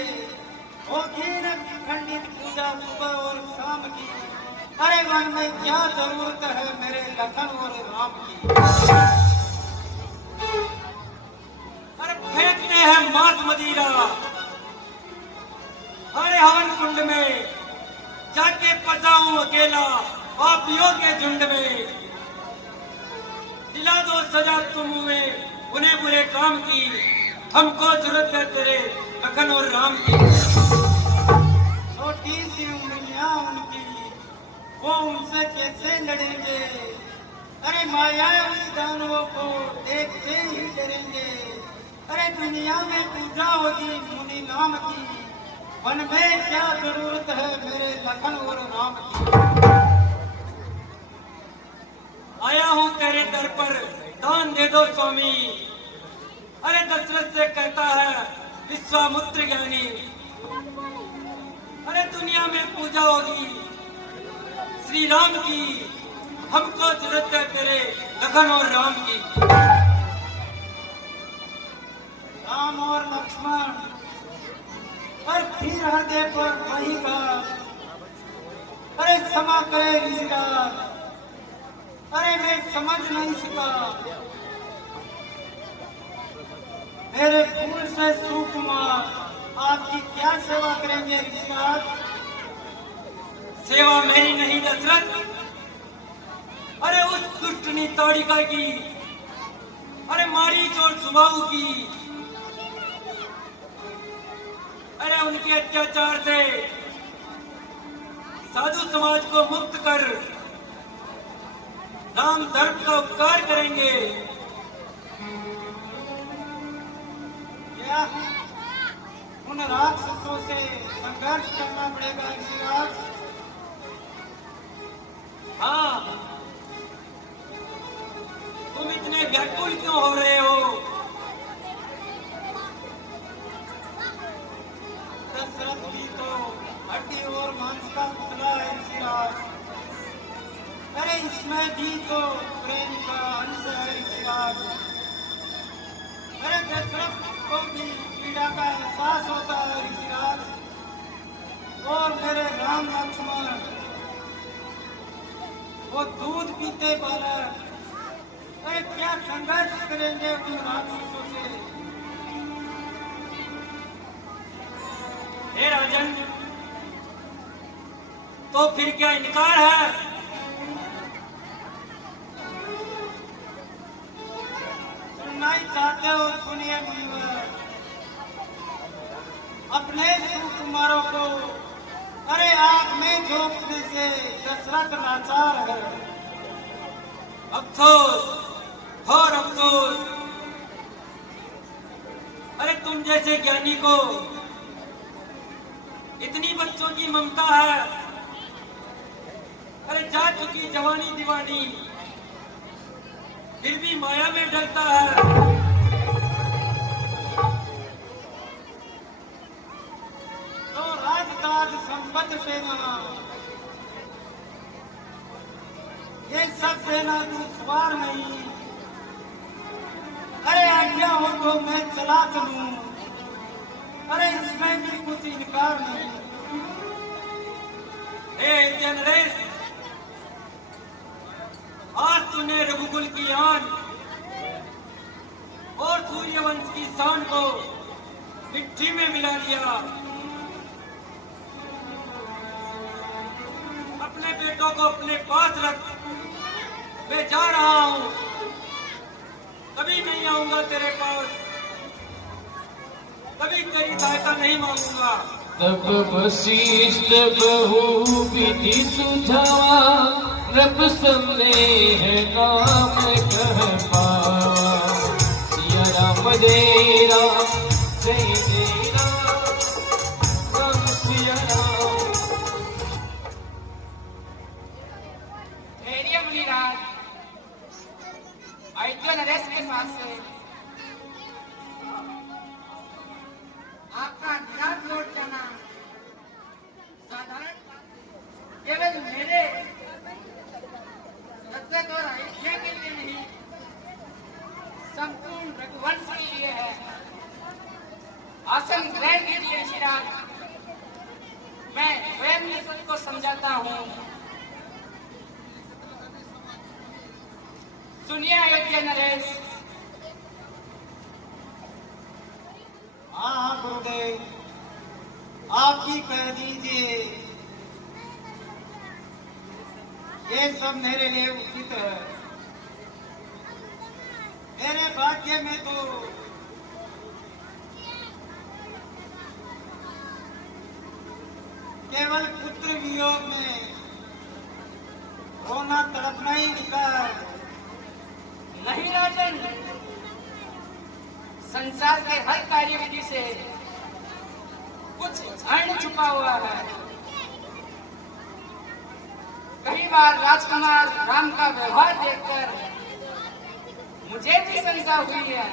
होती न खंडित पूजा सुबह और शाम की, अरे मन में क्या जरूरत है मेरे लखन और राम की। अरे फेंकते हैं मांस मदिरा, अरे हवन कुंड में जाके फंसाऊं अकेला पापियों के झुंड में। दिला दो सजा तुम हुए उन्हें बुरे काम की, हमको जरूरत है तेरे लखन और राम की। छोटी सी उंगलियां उनकी, वो उनसे कैसे लड़ेंगे। अरे मायावी दानवों को देखते ही डरेंगे। अरे दुनिया में पूजा होगी मुनि नाम की, वन में क्या जरूरत है मेरे लखन और राम की। आया हूँ तेरे दर पर दान दे दो स्वामी। अरे दशरथ से कहता है विश्वामित्र ज्ञानी, अरे दुनिया में पूजा होगी श्री राम की, हमको जरूरत है तेरे लखन और राम की। राम और लक्ष्मण पर फिर हृदय पर वही बात, अरे क्षमा करे ऋषिराज, अरे मैं समझ नहीं सका। मेरे फूल से सुकुमार आपकी क्या सेवा करेंगे ऋषिराज। सेवा मेरी नहीं दशरथ, अरे उस दुष्टनी ताड़िका की, अरे मारीच और सुबाहु की। अरे उनके अत्याचार से साधु समाज को मुक्त कर राम धर्म का उपकार करेंगे। क्या उन राक्षसों से संघर्ष करना पड़ेगा ऋषिराज। हाँ, तुम इतने व्याकुल क्यों हो रहे हो। दशरथ भी तो हड्डी और मांस का पुतला है ऋषिराज। अरे इसमें भी तो प्रेम का अंश है ऋषिराज। अरे दशरथ को भी पीड़ा का एहसास होता है ऋषिराज। और मेरे राम लक्ष्मण वो दूध पीते बालक, अरे क्या संघर्ष करेंगे उन राक्षसों से। हे राजन, तो फिर क्या इनकार है। सुनना ही चाहते हो सुनिए मुनिवर। अपने सुकुमारों को अरे आग में झोंकने से दशरथ लाचार है। अफसोस, और अफसोस। अरे तुम जैसे ज्ञानी को इतनी बच्चों की ममता है। अरे जा चुकी जवानी दीवानी, फिर भी माया में डरता है। तो राजताज संपत्ति सेना, ये सब सेना तू सवार नहीं। अरे आज्ञा हो तो मैं चला चलूं, अरे इसमें भी कुछ इनकार नहीं। हे नरेश, आज तूने रघुकुल की आन और सूर्यवंश की शान को मिट्टी में मिला दिया। अपने बेटों को अपने पास रख, मैं जा रहा हूं, कभी नहीं आऊंगा तेरे पास, कभी तेरी सहायता नहीं मांगूंगा। तब वशिष्ठ बहु विधि सुझावा, नृप संदेह नाम कह पावा। जय राम जय जय राम राम सिया राम। धैर्य मुनिराज, अयोध्या नरेश के पास से आपका निराश लौट जाना साधारण केवल मेरे दशरथ और अयोध्या के लिए नहीं, संपूर्ण रघुवंश के लिए है। आसन ग्रहण कीजिए श्रीराज, मैं स्वयं ये सबको समझाता हूँ। सुनिए अयोध्या नरेश। हाँ हाँ गुरुदेव, आप ही कह दीजिए। ये सब मेरे लिए उचित है। मेरे भाग्य में तो केवल पुत्र वियोग में रोना तड़पना ही लिखा है। नहीं राजन, संसार के हर कार्य विधि से कुछ अर्ण छुपा हुआ है। कई बार राजकुमार राम का व्यवहार देखकर मुझे भी शंका हुई है।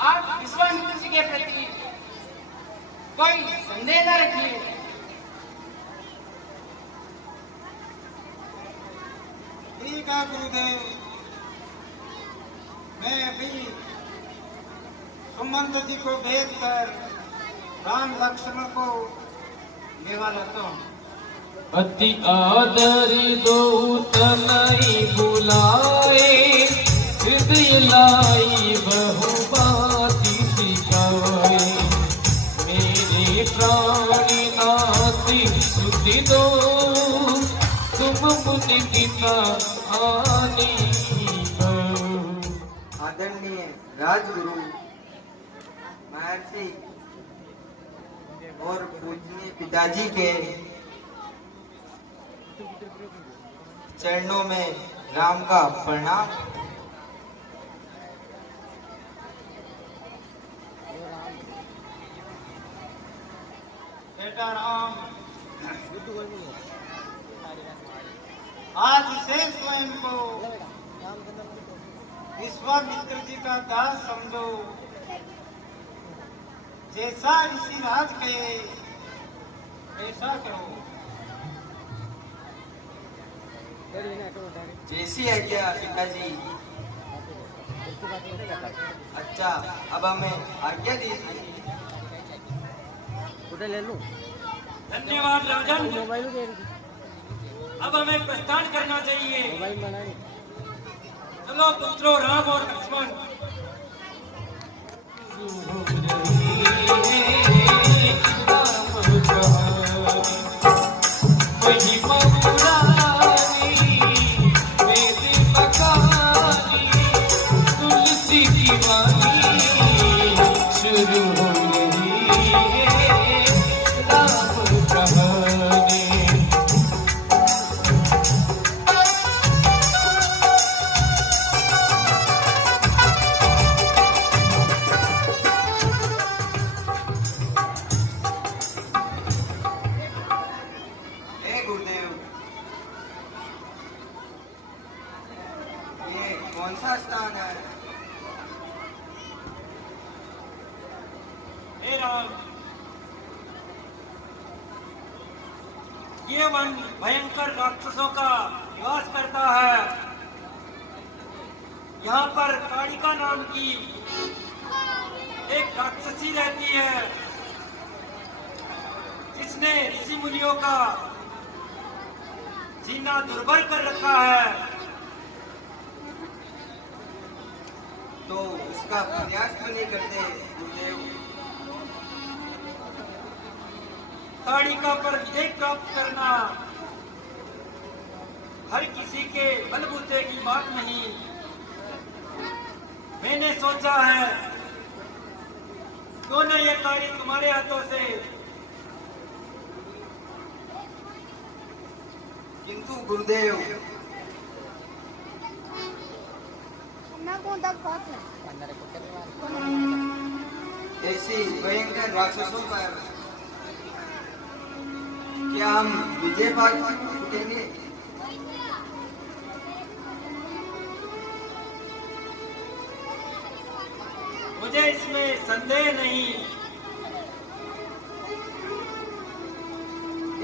आप विश्वामित्र जी के प्रति कोई संदेह न रखिए। ठीक है गुरुदेव, मैं अभी सुमंत जी को भेजकर राम लक्ष्मण को लेवा लाता हूँ। अति आदर दो तनई बुलाए, हृदय लाई बहु बाती सिखाए। मेरे प्राणी नाथ सुधि दो, तुम मुनि पिता आनी हो। आदरणीय राजगुरु महर्षि और पूजनीय पिताजी के चरणों में राम का प्रणाम। बेटा राम, आज से स्वयं को विश्वामित्र जी का दास समझो। जैसा ऋषिराज कहे ऐसा करो। जैसी आज्ञा पिताजी। अच्छा, अब हमें आज्ञा दीजिए। धन्यवाद राजन। अब हमें प्रस्थान करना चाहिए। चलो पुत्रों राम और लक्ष्मण। कौन सा स्थान है? हे राम, ये वन भयंकर राक्षसों का निवास करता है। यहाँ पर कालिका नाम की एक राक्षसी रहती है, जिसने ऋषि मुनियों का जीना दुर्भर कर रखा है। तो उसका प्रयास क्यों नहीं करते गुरुदेव? कालिका पर विजय प्राप्त करना हर किसी के बलबूते की बात नहीं। मैंने सोचा है क्यों न ये कार्य तुम्हारे हाथों से। किंतु गुरुदेव, ऐसी भयंकर राक्षसों पर क्या हम विजय पा चुकेंगे? मुझे इसमें संदेह नहीं।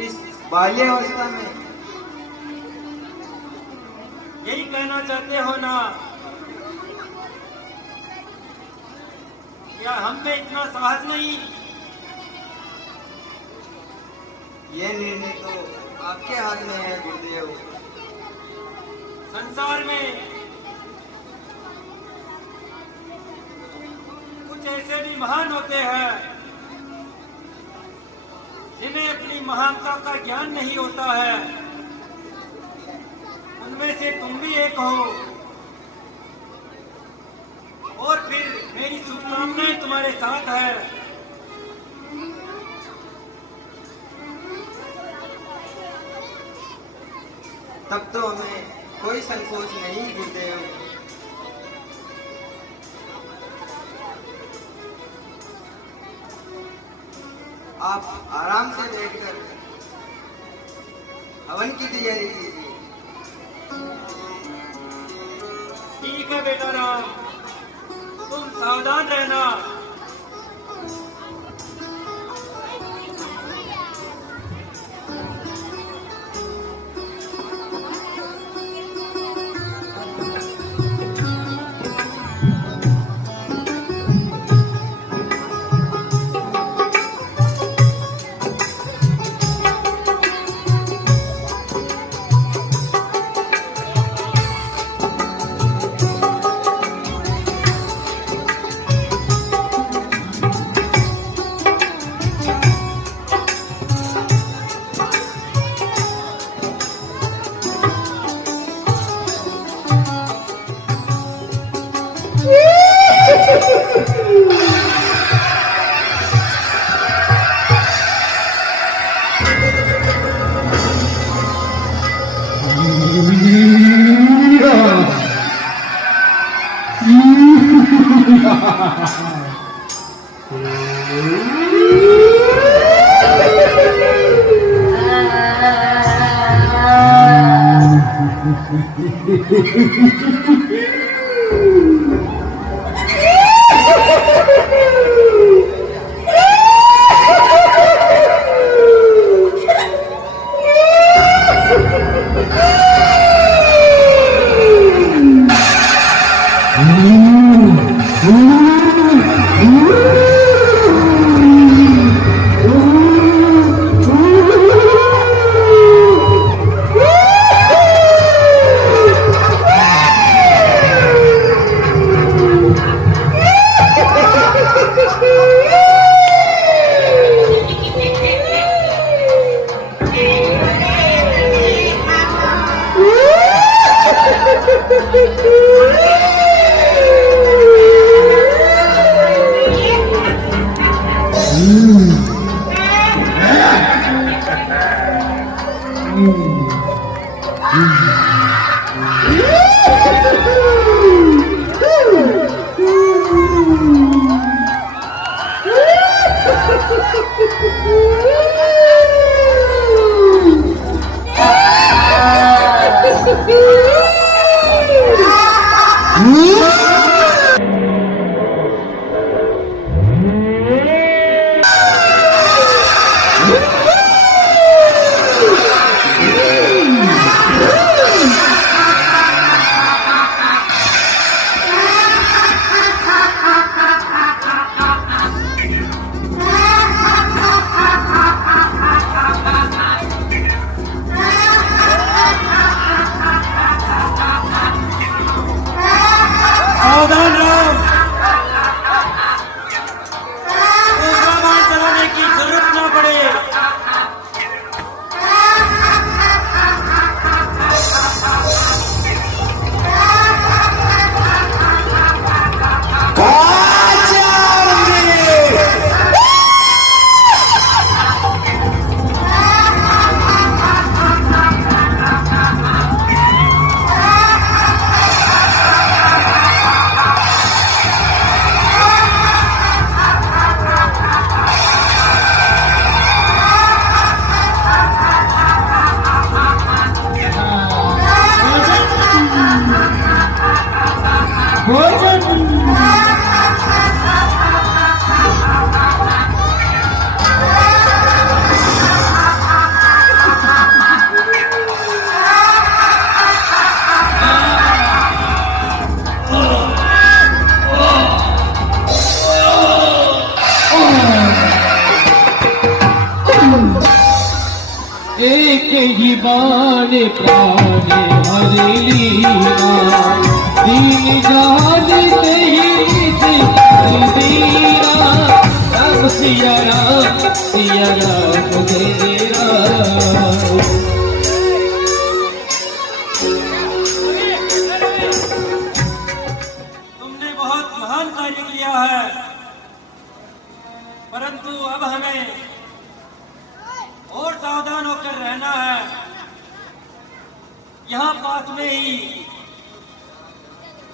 इस बाल्यावस्था में यही कहना चाहते हो ना, या हम में इतना साहस नहीं? यह निर्णय तो आपके हाथ में है गुरुदेव। संसार में कुछ ऐसे भी महान होते हैं जिन्हें अपनी महानता का ज्ञान नहीं होता है। उनमें से तुम भी एक हो, और फिर मेरी शुभकामनाएं तुम्हारे साथ है। तब तो हमें कोई संकोच नहीं गुरुदेव। आप आराम से बैठकर हवन की तैयारी कीजिए। ठीक है बेटा राम, तुम सावधान रहना। ही बाण प्राण हरि लीला दीन जान ही दीरा राम सिया राम जय राम। तुमने बहुत महान कार्य किया है, परंतु अब हमें और सावधान होकर रहना है। यहाँ पास में ही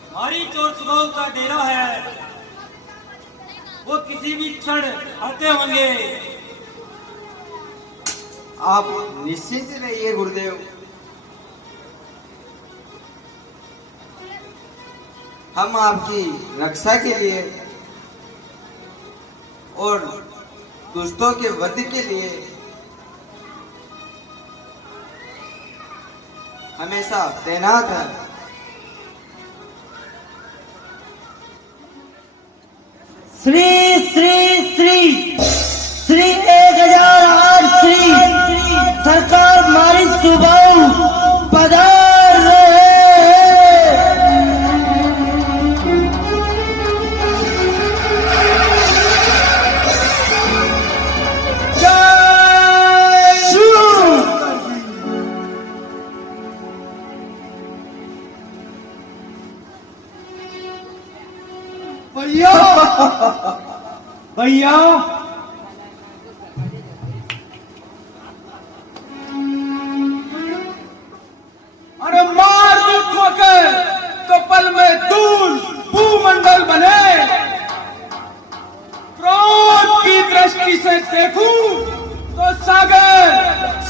हमारी चोर सुबाऊ का डेरा है, वो किसी भी क्षण आते होंगे। आप निश्चिंत रहिए गुरुदेव, हम आपकी रक्षा के लिए और दुष्टों के वध के लिए हमेशा तैनात है। श्री श्री श्री श्री 1008 श्री सरकार मारी सुबाऊ पधार रहे भैया भैया अरे मार दुखों के कपल में धूल भूमंडल बने, क्रोध की दृष्टि से देखूं तो सागर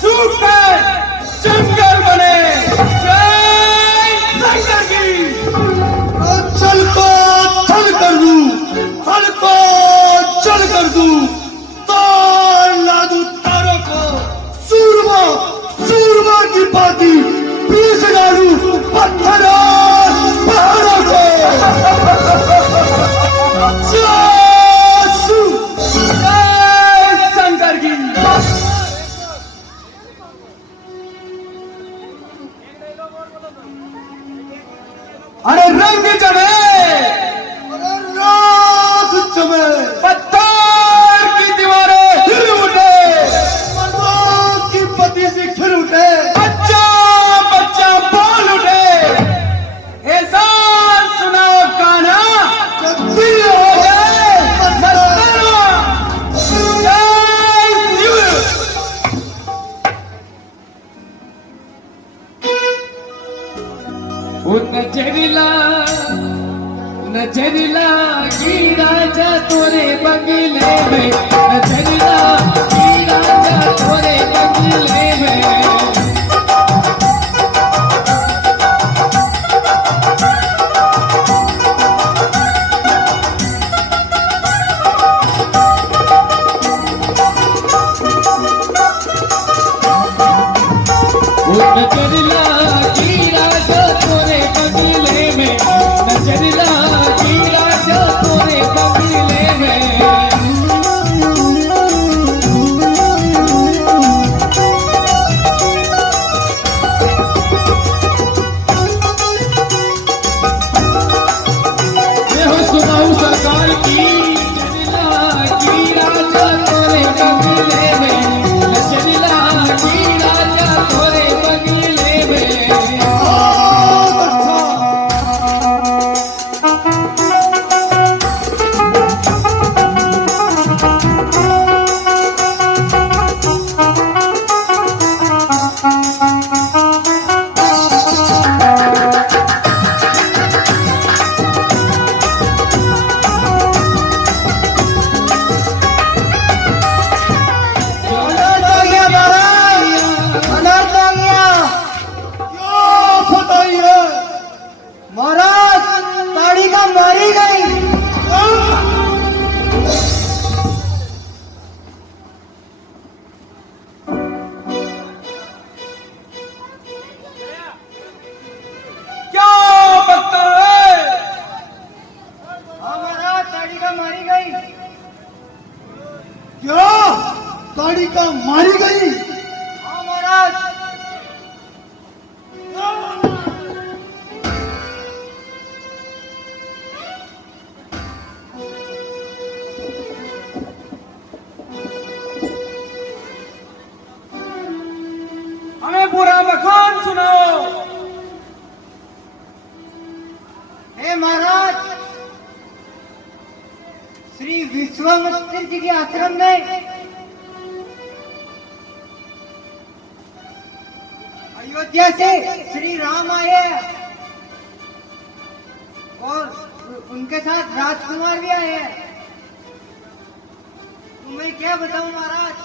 सूख कर जंगल बने। जय शंकर की। चल को चल कर दूं, चल को चल कर दूं, तार ला दूं तारों को, सूरमा सूरमा की बाती पीस डालूं पत्थरों पहाड़ों को। जय शंकर की। अरे रंग जमे, अरे रात जमे, पत्थर की दीवारें हिल उठे, मर्दों की पति से खिल उठे, बच्चा बच्चा बोल उठे। ऐसा सुनाओ कान्हा दिल हो गए मस्ताना। जय शिव। नजरिला की राजा तोरे बंगले में, नजरिला की राजा तोरे बंगले में। नजरिला की राजा तोरे बंगले में, नजरिला की राजा तोरे बंगले में। श्री विश्वामित्र जी के आश्रम में अयोध्या से श्री राम आए हैं और उनके साथ राजकुमार भी आए हैं। तुम्हें क्या बताऊं महाराज,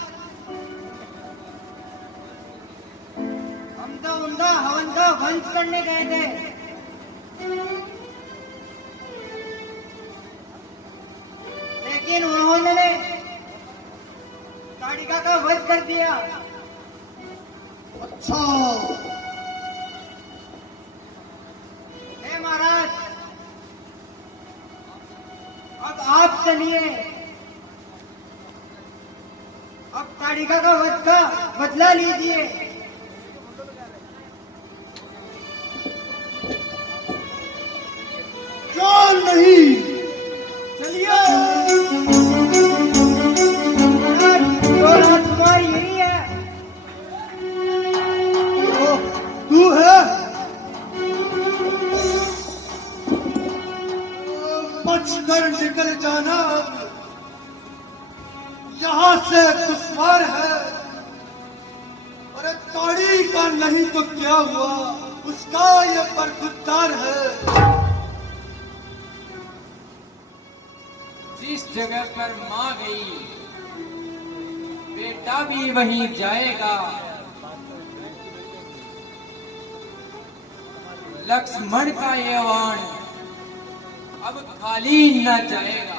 हम तो उनका हवन का वंश करने गए थे, लेकिन उन्होंने ताड़िका का वध कर दिया। अच्छा, हे महाराज, अब आप चलिए, अब ताड़िका का वध का बदला लीजिए। क्यों नहीं? चलिए, तो राजकुमार यही है। तू है? बचकर निकल जाना, यहाँ से दुश्मन है। अरे ताड़ी का नहीं तो क्या हुआ, उसका ये बरखुरदार है। जिस जगह पर माँ गई बेटा भी वहीं जाएगा। लक्ष्मण का ये वाण अब खाली न जाएगा।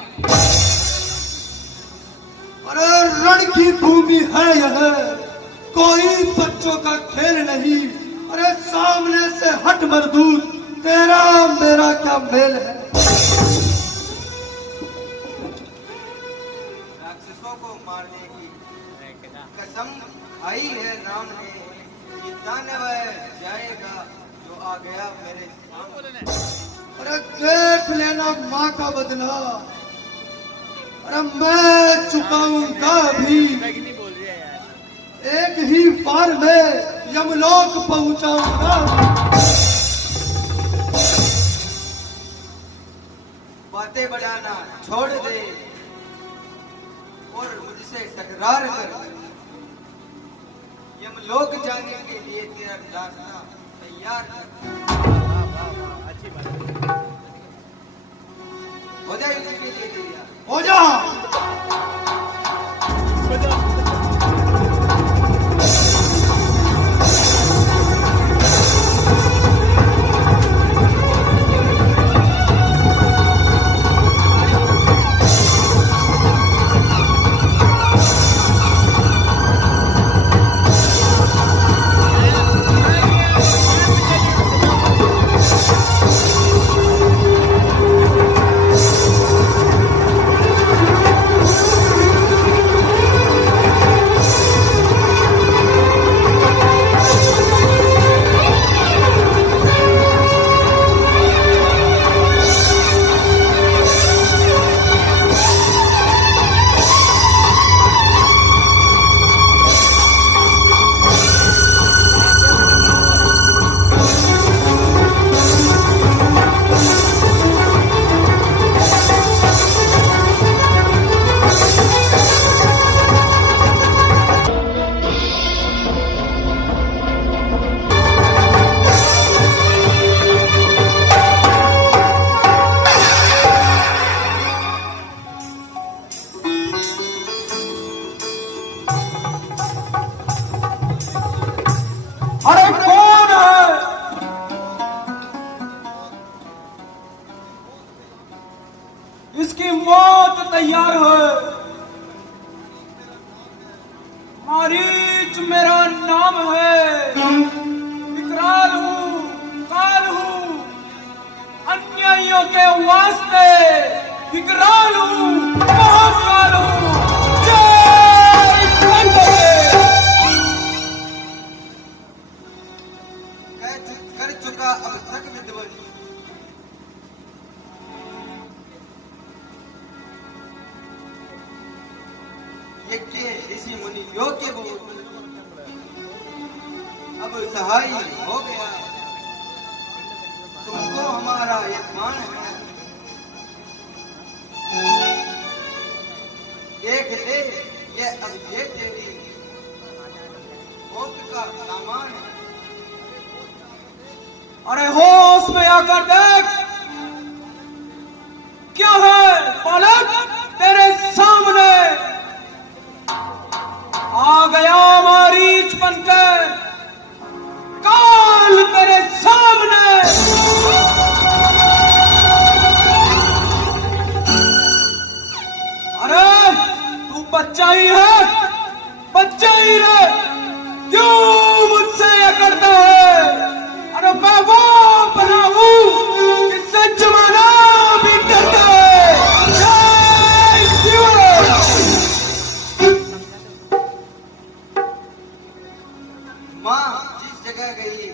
अरे रण की भूमि है यह, कोई बच्चों का खेल नहीं। अरे सामने से हट मजदूर, तेरा मेरा क्या मेल है। राक्षसों को मारने की कसम खाई है राम ने, जिताने वह जाएगा जो आ गया मेरे सामने। अरे देख लेना माँ का बदला, अरे मैं चुकाऊंगा भी। एक ही बार में यमलोक पहुंचाऊंगा। बातें बढ़ाना छोड़ दे और मुझसे तकरार कर। यमलोक जाने के लिए तेरा रास्ता तैयार कर। हो जाए युद्ध के लिए तैयार। हो जा। इसकी मौत तैयार है। मारीच मेरा नाम है, विकराल हूँ, काल हूँ, अन्यायियों के वास्ते विकराल हूँ, महाकाल हूँ। जय कर चुका अब तक विध्वंस। यज्ञ ऋषि मुनि योग्य बोध अब सहाय हो गया। तुमको हमारा ये मान है। देख ले, ये अब ये तेरी मौत का सामान है। अरे होश में आकर देख, क्या है बालक तेरे सामने? आ गया मारीच बनकर, काल तेरे सामने। अरे तू बच्चा ही है, बच्चा ही रे, क्यों मुझसे ये करता है? अरे मैं वो बना हूं जिससे जमाना भी डरता है। जय शिव। माँ जिस जगह गई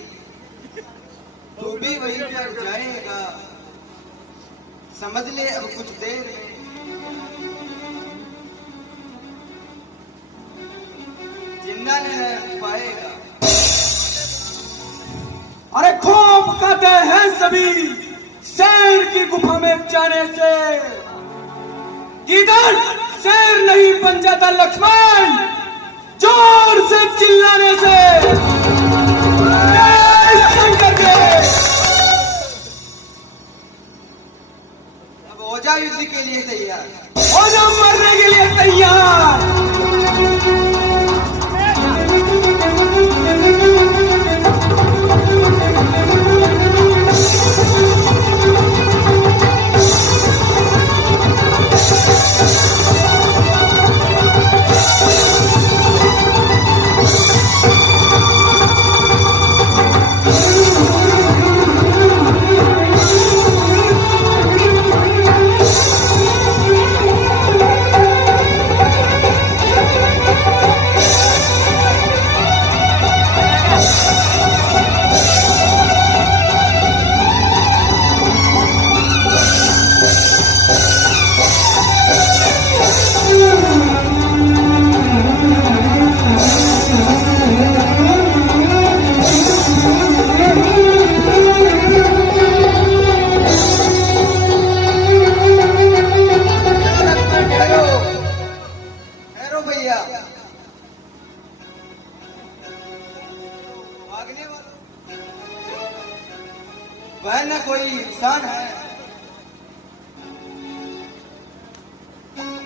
तू भी वहीं पर जाएगा, समझ ले अब कुछ देर में जिंदा नहीं पाएगा। अरे खूब कहते हैं सभी शेर की गुफा में जाने से, किधर शेर नहीं बन जाता लक्ष्मण जोर से चिल्लाने से। जय शंकर के। अब हो जा युद्ध के लिए तैयार, हो जा मरने के लिए तैयार। वह न कोई इंसान है,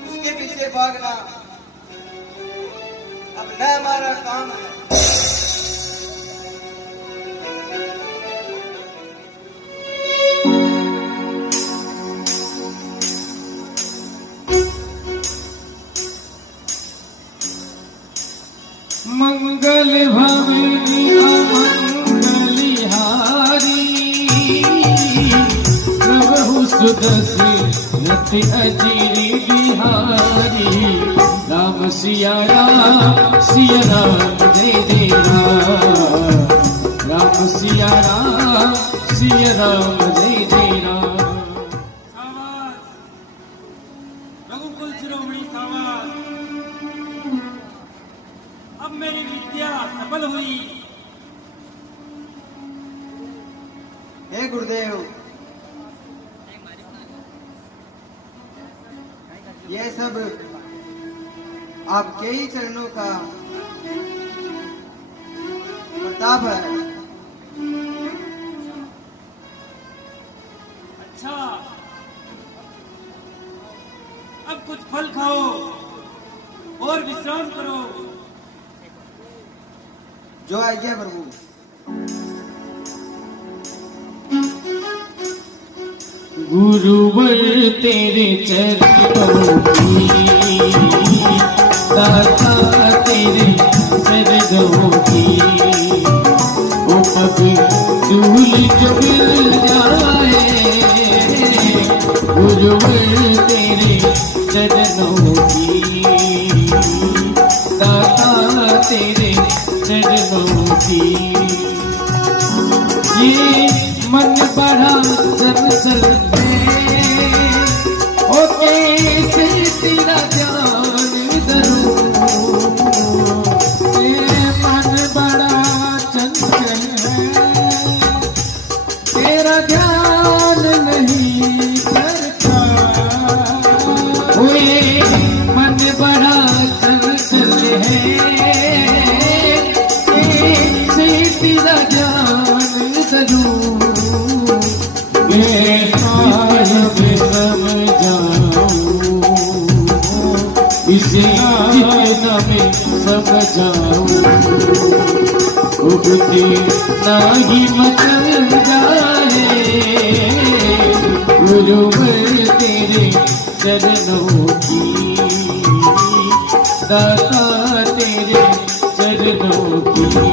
उसके पीछे भागना अब न हमारा काम है। मंगल भवनी अमंगली हारी, प्रभु सुदसी रति अजीरी बिहारी। राम सिया राम जय जय राम, राम सिया राम जय जय राम। रघुकुल शिरोमणि सावध, अब मेरी विद्या सफल हुई। हे गुरुदेव, यह सब आपके ही चरणों का प्रताप है। अच्छा, अब कुछ फल खाओ और विश्राम करो। जो आज्ञा प्रभु। गुरुवर तेरे चरणों की, दाता तेरे चरणों की, ओ पग धूल जो मिल जाए। गुरुवर तेरे चरणों की, दाता तेरे चरणों की। ये मन बड़ा दरअसल कैसे तेरा ध्यान धरूं, ये मन बड़ा चंचल है, तेरा ध्यान नहीं करता। ये मन जिसे जितना मैं समझाऊं उगती नाही मचल जाए गुरुवर तेरे चरणों की दाता तेरे चरणों की